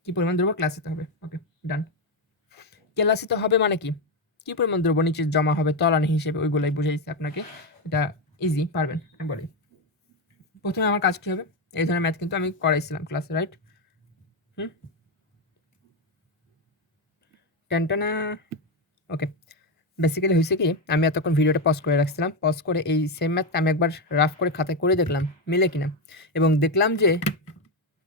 কি পরিমাণ দ্রব্য ক্লাসিত হবে? ওকে, ডান। কেলাসিত হবে মানে কি? কি পরিমাণ দ্রব্য নিচে জমা হবে তলানি হিসেবে, ওইগুলাই বুঝাইছে আপনাকে। এটা ইজি, পারবেন আমি বলি। প্রথমে আমার কাজ কী হবে? এই ধরনের ম্যাথ কিন্তু আমি করাইছিলাম ক্লাসে, রাইট? টেনটানা। ওকে, বেসিক্যালি হয়েছে কি, আমি এতক্ষণ ভিডিওটা পজ করে রাখছিলাম, পজ করে এই সেম ম্যাথটা আমি একবার রাফ করে খাতায় করে দেখলাম মিলে কিনা, এবং দেখলাম যে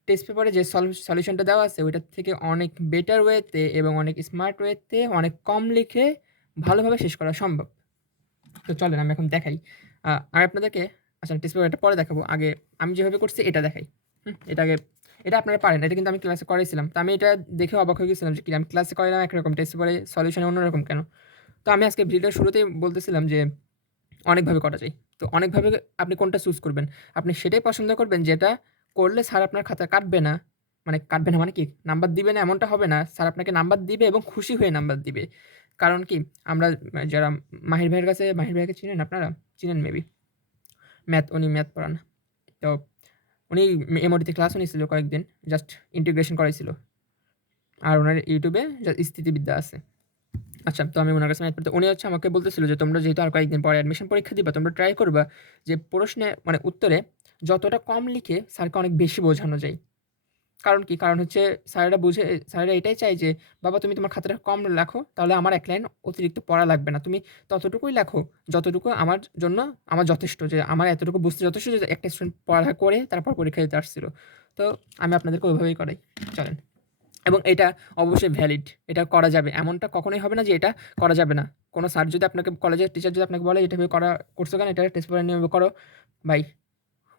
টেস্ট পেপারে যে সলিউশনটা দেওয়া আছে ওইটার থেকে অনেক বেটার ওয়েতে এবং অনেক স্মার্ট ওয়েতে অনেক কম লিখে ভালোভাবে শেষ করা সম্ভব। তো চলেন আমি এখন দেখাই। আমি আপনাদেরকে, আচ্ছা টেস্ট পেপারটা পরে দেখাবো, আগে আমি যেভাবে করছি এটা দেখাই। এটা আগে, এটা আপনারা পারেন, এটা কিন্তু আমি ক্লাসে করাইছিলাম। তো আমি এটা দেখে অবাক হয়ে গেছিলাম যে কি আমি ক্লাসে করাইলাম একরকম, টেস্ট পেপারে সলিউশন অন্যরকম কেন। তো আমি আজকে ভিডিওর শুরুতেই বলতেছিলাম যে অনেকভাবে করা যায়। তো অনেকভাবে আপনি কোনটা চুজ করবেন? আপনি সেটাই পছন্দ করবেন যেটা করলে স্যার আপনার খাতা কাটবে না। মানে কাটবে না মানে কি, নাম্বার দিবে না এমনটা হবে না। স্যার আপনাকে নাম্বার দিবে এবং খুশি হয়ে নাম্বার দিবে। কারণ কি, আমরা যারা মাহির ভাইয়ের কাছে, মাহির ভাইকে চিনেন আপনারা? চিনেন মেবি, উনি ম্যাথ পড়ান। তো উনি এমওডিতে ক্লাসও নিয়েছিল কয়েকদিন, জাস্ট ইন্টিগ্রেশন করাইছিল। আর ওনার ইউটিউবে স্থিতিবিদ্যা আছে। আচ্ছা, তো আমি ওনার কাছে ম্যাথ পড়তে, উনি হচ্ছে আমাকে বলতেছিল যে তোমরা যেহেতু আর কয়েকদিন পরে অ্যাডমিশন পরীক্ষা দিবা, তোমরা ট্রাই করবা যে প্রশ্নে মানে উত্তরে যতটা কম লিখে স্যারকে অনেক বেশি বোঝানো যায়। কারণ কি, কারণ হচ্ছে স্যারেরা এটাই চায় যে বাবা তুমি তোমার খাতাটা কম লেখো, তাহলে আমার এক লাইন অতিরিক্ত পড়া লাগবে না, তুমি ততটুকুই লেখো যতটুকু আমার জন্য আমার যথেষ্ট, যে আমার এতটুকু বুঝতে যথেষ্ট যে একটা স্টুডেন্ট পড়া করে তারপর পরীক্ষা দিতে আসছিল। তো আমি আপনাদেরকে ওইভাবেই করাই, চলেন। এবং এটা অবশ্যই ভ্যালিড, এটা করা যাবে, এমনটা কখনোই হবে না যে এটা করা যাবে না। কোনো স্যার যদি আপনাকে, কলেজের টিচার যদি আপনাকে বলে এটা করছো কেন, এটা টেস্ট পেপারে নিয়ে করো, ভাই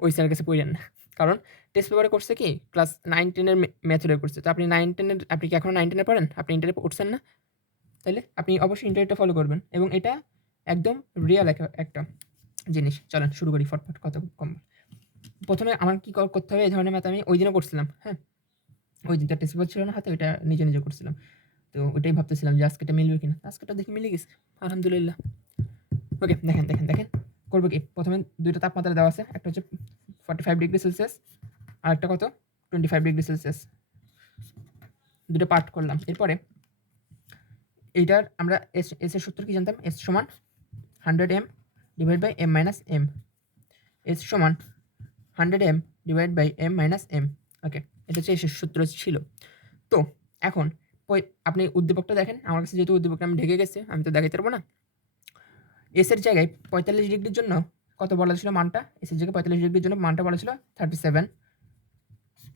ওই স্যারের কাছে পড়েন না। কারণ টেস্ট পেপারে করছে কি, ক্লাস 9-10-এর মেথডে করছে। তো আপনি 9-10-এর, আপনি কি এখনও 9-10-এ পড়েন? আপনি ইন্টারে উঠছেন না? তাহলে আপনি অবশ্যই ইন্টারটা ফলো করবেন, এবং এটা একদম রিয়েল একটা জিনিস। চলেন শুরু করি, ফটফট কত কম। প্রথমে আমার কী করতে হবে, এই ধরনের ম্যাথ আমি ওই দিনও করছিলাম। হ্যাঁ, ওই দিনটা টেস্ট পেপার ছিল না হাতে, ওইটা নিজে নিজে করছিলাম। তো ওইটাই ভাবতেছিলাম যে আজকেটা মিলবে কিনা। আজকেটা দেখি মিলে গেছে, আলহামদুলিল্লাহ। ওকে, দেখেন দেখেন দেখেন, করবো কি, প্রথমে দুইটা তাপমাত্রা দেওয়া আছে, একটা হচ্ছে 45 ডিগ্রি সেলসিয়াস, আর একটা কত, 25 ডিগ্রি সেলসিয়াস। দুটো পার্ট করলাম। এরপরে এইটার আমরা এস এর সূত্র কি জানতাম? এস সমান 100m divide by m minus M. S সমান 100m divide by m minus M. Okay, এটা হচ্ছে এসের সূত্র ছিল। তো এখন আপনি উদ্দীপকটা দেখেন, আমার কাছে যেহেতু উদ্দীপকটা আমি ঢেকে গেছে, আমি তো দেখাইতে পারবো না। এসের জায়গায় 45 ডিগ্রির জন্য কত বলা ছিল মানটা? এসের জায়গায় 45 ডিগ্রির জন্য মানটা বলা ছিল 37,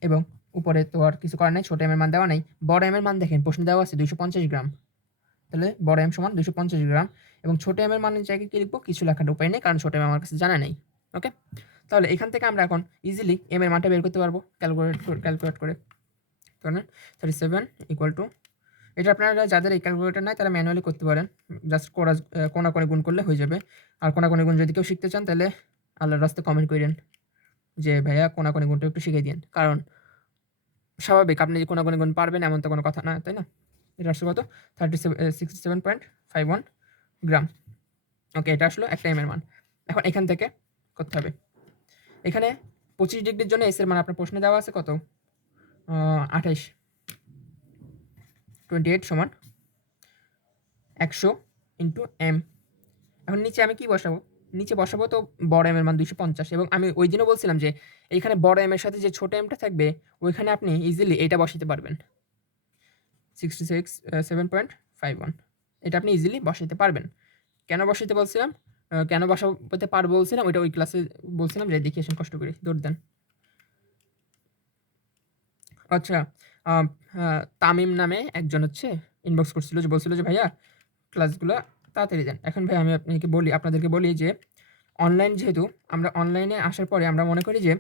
এবং উপরে তো আর কিছু করার নাই, ছোট এম এর মান দেওয়া নেই। বড় এম এর মান দেখেন প্রশ্ন দেওয়া আছে 250 গ্রাম, তাহলে বড় এম সমান 250 গ্রাম, এবং ছোট এম এর মানের জায়গায় কি লিখবো? কিছু লেখার উপায় নেই, কারণ ছোট এম আমার কাছে জানা নেই। ওকে, তাহলে এখান থেকে আমরা এখন ইজিলি এম এর মানটা বের করতে পারবো ক্যালকুলেট করে। কারণ 37 ইকুয়াল টু, এটা আপনারা যাদের এই ক্যালকুলেটর নাই তারা ম্যানুয়ালি করতে পারেন, জাস্ট কোনাকুনি গুণ করলে হয়ে যাবে। আর কোনাকুনি গুণ যদি কেউ শিখতে চান তাহলে আল্লাহর রাস্তায় কমেন্ট করেন যে ভাইয়া কোনাকুনি গুণটা একটু শিখিয়ে দিন, কারণ স্বাভাবিক আপনি যে কোনাকুনি গুণ পারবেন এমন তো কোনো কথা না, তাই না? এটা আসলে কত? 67.51 গ্রাম। ওকে, এটা আসলো একটা এম এর মান। এখন এখান থেকে করতে হবে, এখানে 25 ডিগ্রির জন্য এস এর মান আপনার প্রশ্নে দেওয়া আছে কত? 28, 28 সমান 100 ইন্টু এম। এখন নিচে আমি কি বসাবো? নিচে বসাবো তো বড় এম এর মান 250, এবং আমি ওই দিনও বলছিলাম যে এইখানে বড় এম এর সাথে যে ছোট এমটা থাকবে ওইখানে আপনি ইজিলি এটা বসাতে পারবেন, 67.51, এটা আপনি ইজিলি বসাতে পারবেন। কেন বসাতে বলছিলাম, কেন বসাতে পারবো বলছিলাম, ওইটা ওই ক্লাসে বলছিলাম, যে দেখি আসেন কষ্ট করে দৌড় দেন। আচ্ছা, তামিম নামে একজন হচ্ছে ইনবক্স করছিল, যে বলছিল যে ভাইয়া ক্লাসগুলো তাড়াতাড়ি দেন। এখন ভাই আমি আপনাদেরকে বলি যে অনলাইন, যেহেতু আমরা অনলাইনে আসার পরে আমরা মনে করি যে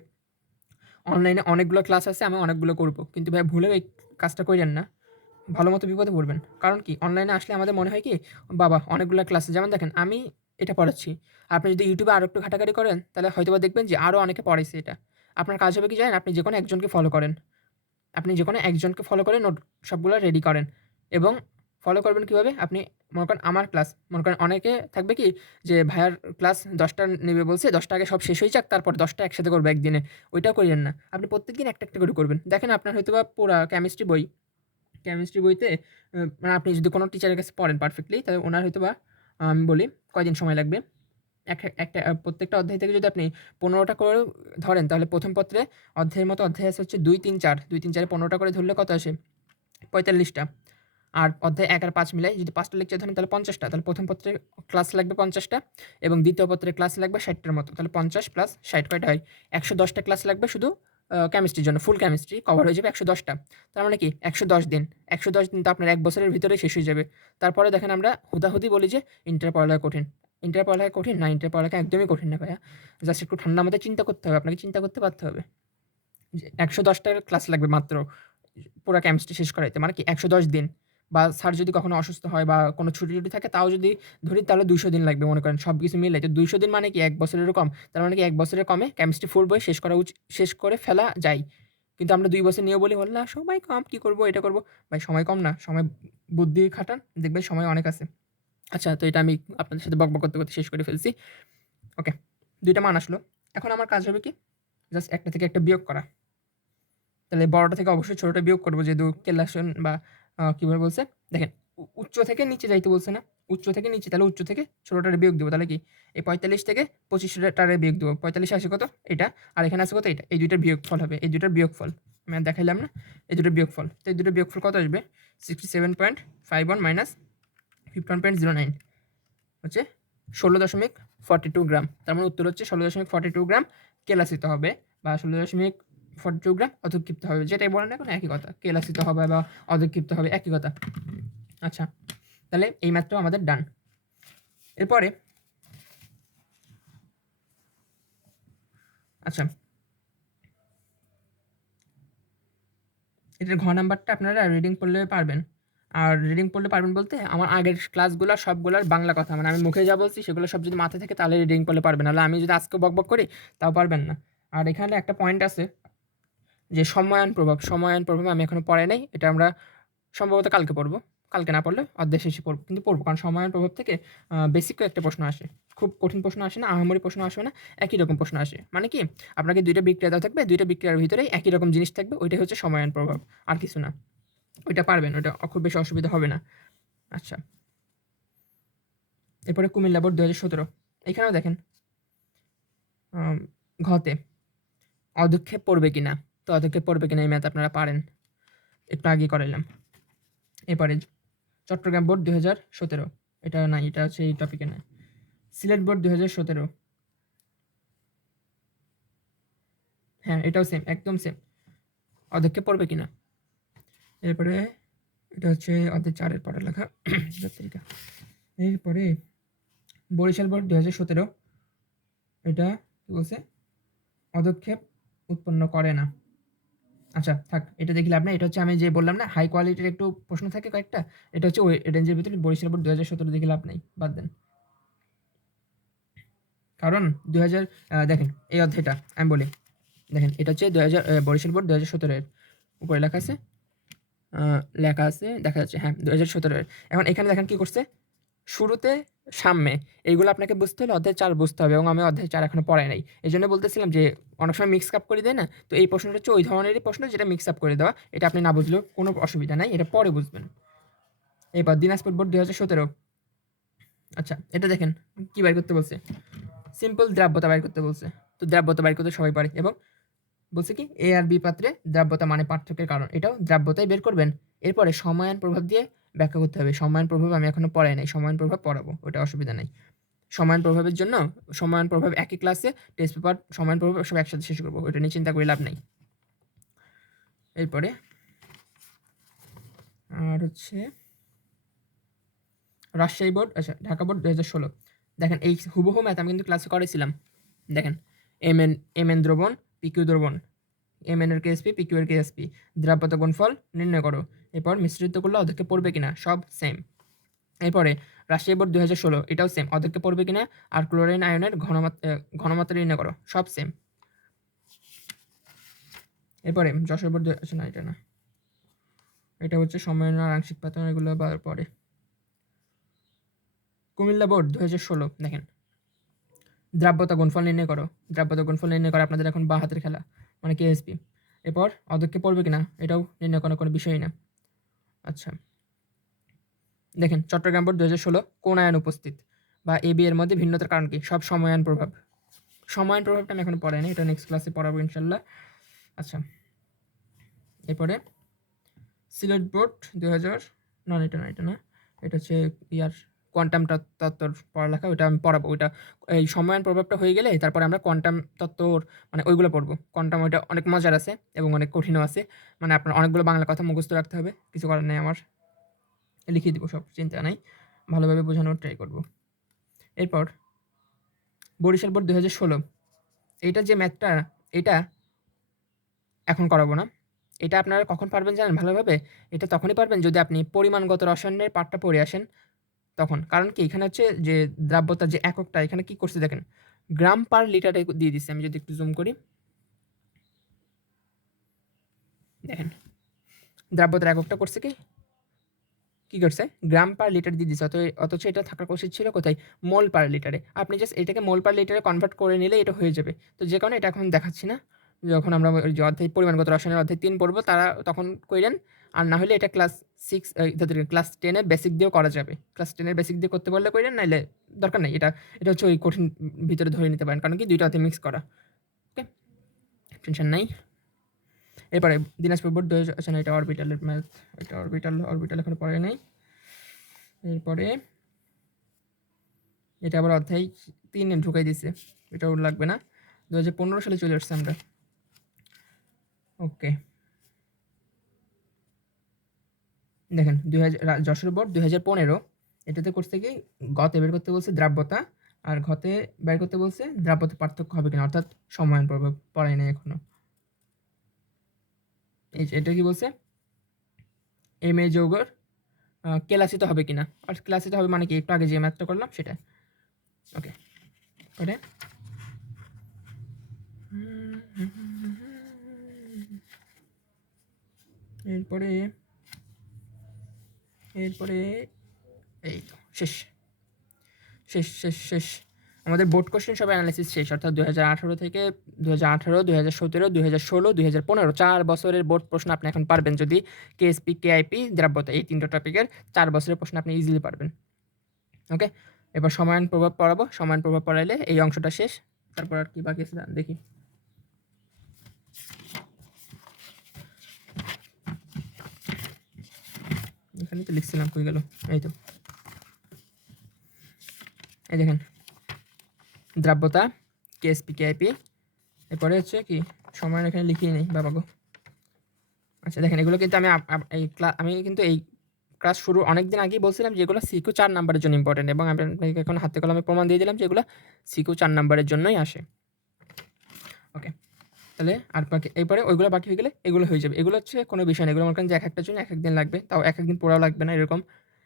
অনলাইনে অনেকগুলো ক্লাস আছে, আমি অনেকগুলো করব, কিন্তু ভাই ভুলেও এই কাজটা করেন না, ভালো মতো বিপদে পড়বেন। কারণ কি, অনলাইনে আসলে আমাদের মনে হয় কি বাবা অনেকগুলো ক্লাসে, যেমন দেখেন আমি এটা পড়াচ্ছি, আপনি যদি ইউটিউবে আরও একটু ঘাটাঘাটি করেন তাহলে হয়তোবা দেখবেন যে আরও অনেকে পড়াইছে এটা। আপনার কাজ হবে কি জানেন? আপনি যে কোনো একজনকে ফলো করেন, নোট সবগুলো রেডি করেন, এবং ফলো করবেন কীভাবে? আপনি মনে করেন আমার ক্লাস, মনে করেন অনেকে থাকবে কি যে ভাইয়ার ক্লাস 10টা নেবে বলছে, 10টা আগে সব শেষ হয়ে যাক তারপর 10টা একসাথে করবো একদিনে, ওইটাও করিয়েন না। আপনি প্রত্যেকদিন একটা একটা করে করবেন। দেখেন আপনার হয়তোবা পুরা কেমিস্ট্রি বইতে মানে আপনি যদি কোনো টিচারের কাছে পড়েন পারফেক্টলি, তাহলে ওনার হয়তোবা আমি বলি কয়দিন সময় লাগবে। একটা প্রত্যেকটা অধ্যায় থেকে যদি আপনি 15টা করে ধরেন, তাহলে প্রথম পত্রে অধ্যায়ের মতো অধ্যায় আছে হচ্ছে 2, 3, 4, 2, 3, 4 15টা করে ধরলে কত আসে? 45টা। আর অধ্যায় 1 আর 5 মিলাই যদি 5টা লেকচার ধরেন তাহলে 50টা। তাহলে প্রথম পত্রে ক্লাস লাগবে 50টা, এবং দ্বিতীয় পত্রে ক্লাস লাগবে 60টার মতো। তাহলে 50 প্লাস 60 কয়টা হয়? 110টা ক্লাস লাগবে শুধু কেমিস্ট্রির জন্য। ফুল কেমিস্ট্রি কভার হয়ে যাবে 110টা। তার মানে কি 110 দিন। 110 দিন তো আপনার 1 বছরের ভিতরে শেষ হয়ে যাবে। তারপরে দেখেন আমরা হুদাহুদি বলি যে ইন্টার পড়ালেখা কঠিন। ইন্টার পড়ালেখা কঠিন না, ইন্টার পড়ালেখা একদমই কঠিন না ভাইয়া। জাস্ট একটু ঠান্ডা মাথায় চিন্তা করতে হবে। আপনাকে চিন্তা করতে পারতে হবে যে 110টা ক্লাস লাগবে মাত্র পুরা কেমিস্ট্রি শেষ করাইতে। মানে কি 110 দিন, বা স্যার যদি কখনো অসুস্থ হয় বা কোনো ছুটি-টুটি থাকে তাও যদি ধরি তাহলে 200 দিন লাগবে মনে করেন সবকিছু মিলে। তো 200 দিন মানে কি 1 বছরেরও কম। তার মানে কি 1 বছরের কমে কেমিস্ট্রি ফুল বই শেষ করে ফেলা যায়। কিন্তু আমরা 2 বছর নিয়েও বলি, "না সময় কম, কি করব, এটা করব।" ভাই সময় কম না, সময় বুদ্ধি খাটান, দেখবেন সময় অনেক আছে। আচ্ছা, তো এটা আমি আপনাদের সাথে বকবক করতে শেষ করে ফেলছি। ওকে, ২ টা মান আসলো। এখন আমার কাজ হবে কি? জাস্ট একটা থেকে একটা বিয়োগ করা। তাহলে বড়টা থেকে অবশ্যই ছোটটা বিয়োগ করব, যেহেতু কেলাসন বা কিভাবে বলছে? দেখেন উচ্চ থেকে নিচে যাইতে বলছে না? উচ্চ থেকে নিচে, তাহলে উচ্চ থেকে ছোটটারে বিয়োগ দিব। তাহলে কি? এই 45 থেকে 25 টারে বিয়োগ দিব। 45 এ আসে কত? এটা। আর এখানে আছে কত? এটা। এই ২ টার বিয়োগফল হবে। এই ২ টার বিয়োগফল। আমি আর দেখাইলাম না? এই ২ টার বিয়োগফল। তো এই ২ টার বিয়োগফল কত আসবে? 67.51 মাইনাস 51.09 হচ্ছে 16.42 গ্রাম। তার মানে উত্তর হচ্ছে 16.42 গ্রাম কেলাসিত হবে, বা 16.42 গ্রাম অধঃক্ষিপ্ত হবে। যেটাই বলেন না কেন একই কথা। কেলাসিত হবে বা অধঃক্ষিপ্ত হবে একই কথা। আচ্ছা, তাহলে এই ম্যাথটাও আমাদের ডান। এরপরে আচ্ছা, এটার ঘ নাম্বারটা আপনারা রিডিং পড়লে পারবেন। আর রিডিং পড়লে পারবেন বলতে আমার আগের ক্লাসগুলা সবগুলার বাংলা কথা, মানে আমি মুখে যা বলছি সেগুলো সব যদি মাথায় থাকে তাহলে রিডিং পড়লে পারবেন। নাহলে আমি যদি আজকে বকবক করি তাও পারবেন না। আর এখানে একটা পয়েন্ট আছে যে সময়ায়ন প্রভাব আমি এখনো পড়াই নাই। এটা আমরা সম্ভবত কালকে পড়ব। কালকে না পড়লে অধ্যায় শেষে পড়ব। কিন্তু পড়ব, কারণ সময়ায়ন প্রভাব থেকে বেসিক কয়েকটা প্রশ্ন আসে। খুব কঠিন প্রশ্ন আসে না, আহামরি প্রশ্ন আসবে না, একই রকম প্রশ্ন আসে। মানে কি আপনাকে ২ টা বিক্রিয়া দেওয়া থাকবে, ২ টা বিক্রিয়ার ভিতরেই একই রকম জিনিস থাকবে, ওইটাই হচ্ছে সময়ায়ন প্রভাব, আর কিছু না। ওইটা পারবেন, ওইটা খুব বেশি অসুবিধা হবে না। আচ্ছা, এরপরে কুমিল্লা বোর্ড ২০১৭। এখানেও দেখেন ঘতে অধক্ষেপ পড়বে কিনা। তো অতকে পড়বে কিনা এই ম্যাথ আপনারা পারেন, একটু আগে করাইলাম। এরপরে চট্টগ্রাম বোর্ড 2017, এটা নাই, এটা হচ্ছে এই টপিকে নাই। সিলেট বোর্ড 2017, হ্যাঁ এটাও সেম, একদম সেম, অধ্যক্ষে পড়বে কিনা। এরপরে এটা হচ্ছে অধ্যায় 4-এর পড়ালেখা পত্রিকা। এরপরে বরিশাল বোর্ড 2017, এটা কি বলছে, পদক্ষেপ উৎপন্ন করে না। আচ্ছা থাক, এটা দেখি লাভ নাই। এটা হচ্ছে আমি যে বললাম না হাই কোয়ালিটির একটু প্রশ্ন থাকে কয়েকটা, এটা হচ্ছে ওই রেঞ্জের ভিতরে বরিশাল বোর্ড 2017 দেখে লাভ নাই, বাদ দেন। কারণ 2000 দেখেন এই অধ্যায়টা আমি বলি, দেখেন এটা হচ্ছে 2000 বরিশাল বোর্ড 2017 এর উপরে লেখা আছে দেখা যাচ্ছে, হ্যাঁ 2017 এর। এখন এখানে দেখেন কি করছে, শুরুতে সামনে এইগুলো আপনাকে বুঝতে হলে অধ্যায় 4 বুঝতে হবে, এবং আমি অধ্যায় 4 এখনো পড়াই নাই। এই জন্য বলতেছিলাম যে অনেক সময় মিক্স আপ করে দেয় না, তো এই প্রশ্নটা হচ্ছে ওই ধরনেরই প্রশ্ন যেটা মিক্স আপ করে দেওয়া। এটা আপনি না বুঝলেও কোনো অসুবিধা নাই, এটা পরে বুঝবেন। এবার দিনাজপুর বোর্ড 2017, আচ্ছা এটা দেখেন কি বাইর করতে বলছে, সিম্পল দ্রাব্যতা বাইর করতে বলছে। তো দ্রাব্যতা বাইর করতে সবাই পারে, এবং বলছে কি এ আর বি পাত্রে দ্রাব্যতা মানে পার্থক্যের কারণ, এটাও দ্রাব্যতাই বের করবেন। এরপরে সময়ায়ন প্রভাব দিয়ে ব্যাখ্যা করতে হবে। সময়ায়ন প্রভাব আমি এখনো পড়াই নাই, সময়ায়ন প্রভাব পড়াবো, ওটা অসুবিধা নাই। সময়ায়ন প্রভাবের জন্য সময়ায়ন প্রভাব একই ক্লাসে, টেস্ট পেপার সময়ায়ন প্রভাব সব একসাথে শেষ করবো, ওটা নিয়ে চিন্তা করে লাভ নেই। এরপরে আর হচ্ছে রাজশাহী বোর্ড, আচ্ছা ঢাকা বোর্ড 2016, দেখেন এই হুবহু ম্যাথ আমি কিন্তু ক্লাসে করেছিলাম। দেখেন এম এন দ্রবণ, পিকিউ দ্রবণ, এম এন এর কেএসপি, পিকিউ এর কেএসপি, দ্রাব্যতা গুণফল নির্ণয় করো। এরপর মিশ্রিত করলে অধ্যক্ষে পড়বে কিনা, সব সেম। এরপরে রাজশাহী বোর্ড 2016, এটাও সেম, অধ্যক্ষে পড়বে কিনা আর ক্লোরিন আয়নের ঘনমাত্রা নির্ণয় করো, সব সেম। এরপরে যশোর বোর্ড, আচ্ছা না এটা না, এটা হচ্ছে সময়ায়ন আর আংশিক পাতন, এগুলো পরে। কুমিল্লা বোর্ড 2016, দেখেন দ্রাব্যতা গুণফল নির্ণয় করো। দ্রাব্যতা গুণফল নির্ণয় করা আপনাদের এখন বা হাতের খেলা, মানে কেএসপি। এরপর অধ্যক্ষে পড়বে কিনা এটাও নির্ণয় করার কোনো বিষয়ই না। আচ্ছা দেখেন চট্টগ্রাম বোর্ড 2016, কোন আয়ন উপস্থিত বা এ বি এর মধ্যে ভিন্নতার কারণ কি, সব সময়ায়ন প্রভাব। সময়ায়ন প্রভাবটা আমি এখন পড়াইনি, এটা নেক্সট ক্লাসে পড়াবো ইনশাল্লাহ। আচ্ছা এরপরে সিলেট বোর্ড 2000, না এটা না, এটা হচ্ছে ইয়ার কোয়ান্টাম তত্ত্বর পড়ালেখা, ওইটা আমি পড়াবো। ওইটা এই সময়ায়ন প্রভাবটা হয়ে গেলে তারপরে আমরা কোয়ান্টাম তত্ত্বর মানে ওইগুলো পড়বো। কোয়ান্টাম ওইটা অনেক মজার আছে এবং অনেক কঠিনও আছে, মানে আপনার অনেকগুলো বাংলা কথা মুখস্থ রাখতে হবে, কিছু করার নেই আমার, লিখিয়ে দিব সব, চিন্তা নাই, ভালোভাবে বোঝানোর ট্রাই করব। এরপর বরিশাল বোর্ড 2016, এইটা যে ম্যাথটা, এটা এখন করাবো না। এটা আপনারা কখন পারবেন জানেন ভালোভাবে, এটা তখনই পারবেন যদি আপনি পরিমাণগত রসায়নের পাঠটা পড়ে আসেন তখন। কারণ কি এখানে হচ্ছে যে দ্রাব্যতার যে এককটা এখানে কি করছে দেখেন, গ্রাম পার লিটারে দিয়ে দিচ্ছে। আমি যদি একটু জুম করি দেখেন, দ্রাব্যতার এককটা করছে কি করছে, গ্রাম পার লিটার দিয়ে দিচ্ছে। অথচ এটা থাকার উচিত ছিল কোথায়, মোল পার লিটারে। আপনি জাস্ট এটাকে মোল পার লিটারে কনভার্ট করে নিলে এটা হয়ে যাবে। তো যে কারণে এটা এখন দেখাচ্ছি না, যখন আমরা ওই যে অধ্যায় পরিমাণগত রসায়নের অধ্যায় 3 পড়বো তারা তখন কইলেন। আর না হলে এটা ক্লাস 6 ক্লাস 10-এর বেসিক দিয়েও করা যাবে। ক্লাস 10-এর বেসিক দিয়ে করতে বললে কইলেন, নাইলে দরকার নেই। এটা হচ্ছে ওই কঠিন ভিতরে ধরে নিতে পারেন, কারণ কি দুইটা অধ্যায় মিক্স করা। ওকে, টেনশন নাই। এরপরে দিনাজপুর বোর্ড 2000, আচ্ছা না এটা অরবিটালের ম্যাথ, এটা অরবিটাল এখন পড়ে নেই। এরপরে এটা আবার অধ্যায় 3 ঢুকাই দিছে, এটাও লাগবে না। 2015 সালে চলে আসছে আমরা। ওকে দেখেন 2000 যশোর বোর্ড 2015, এটাতে করছে কি গতে বের করতে বলছে দ্রাব্যতা, আর ঘতে বের করতে বলছে দ্রাব্যতা পার্থক্য হবে কিনা, অর্থাৎ সময়ায়ন প্রভাব, পড়াই নাই এখনো। এটা কি বলছে, এম এ যৌগের কেলাসিত হবে কিনা, আর কেলাসিত হবে মানে কি, একটু আগে যে ম্যাথটা করলাম সেটা। ওকে করে এরপরে এই তো শেষ শেষ শেষ শেষ আমাদের বোর্ড কোশ্চেন সব অ্যানালাইসিস শেষ, অর্থাৎ 2018 থেকে 2017, 2016, 2015 4 বছরের বোর্ড প্রশ্ন আপনি এখন পারবেন যদি কেএসপি, কেআইপি, দ্রাব্যতা এই 3টা টপিকের 4 বছরের প্রশ্ন আপনি ইজিলি পারবেন। ওকে, এবার সময়ায়ন প্রভাব পড়াবো। সময়ায়ন প্রভাব পড়াইলে এই অংশটা শেষ, তারপর আর কি বাকি আছে দেখি। এখানে তো লিখছিলাম, কই গেল? এই তো, এই দেখেন দ্রাব্যতা, কেএসপি, কেআইপি, এরপরে হচ্ছে কি সময় এখানে লিখিয়ে নেই বাবা গো। আচ্ছা দেখেন, এগুলো কিন্তু আমি কিন্তু এই ক্লাস শুরু অনেক দিন আগেই বলছিলাম যে এগুলো সিকিউ 4 নাম্বারের জন্য ইম্পর্টেন্ট, এবং আমি আপনাকে এখন হাতে কলমে প্রমাণ দিয়ে দিলাম যে এগুলো সিকিউ 4 নাম্বারের জন্যই আসে। ওকে, তাহলে আর বাকি এরপরে ওইগুলো বাকি হয়ে গেলে এগুলো হয়ে যাবে। এগুলো হচ্ছে কোনো বিষয় না, এগুলো মনে করেন যে এক একটার জন্য এক এক দিন লাগবে, তাও এক একদিন পড়াও লাগবে না, এরকম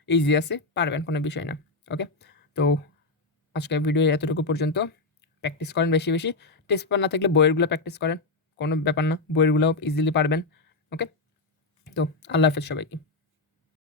ইজি আছে, পারবেন, কোনো বিষয় না। ওকে, তো আজকের ভিডিও এতটুকু পর্যন্ত। প্র্যাকটিস করেন বেশি বেশি, টেস্ট পেপার না থাকলে বইয়েরগুলো প্র্যাকটিস করেন, কোনো ব্যাপার না, বইয়েরগুলোও ইজিলি পারবেন। ওকে, তো আল্লাহ হাফেজ সবাইকে।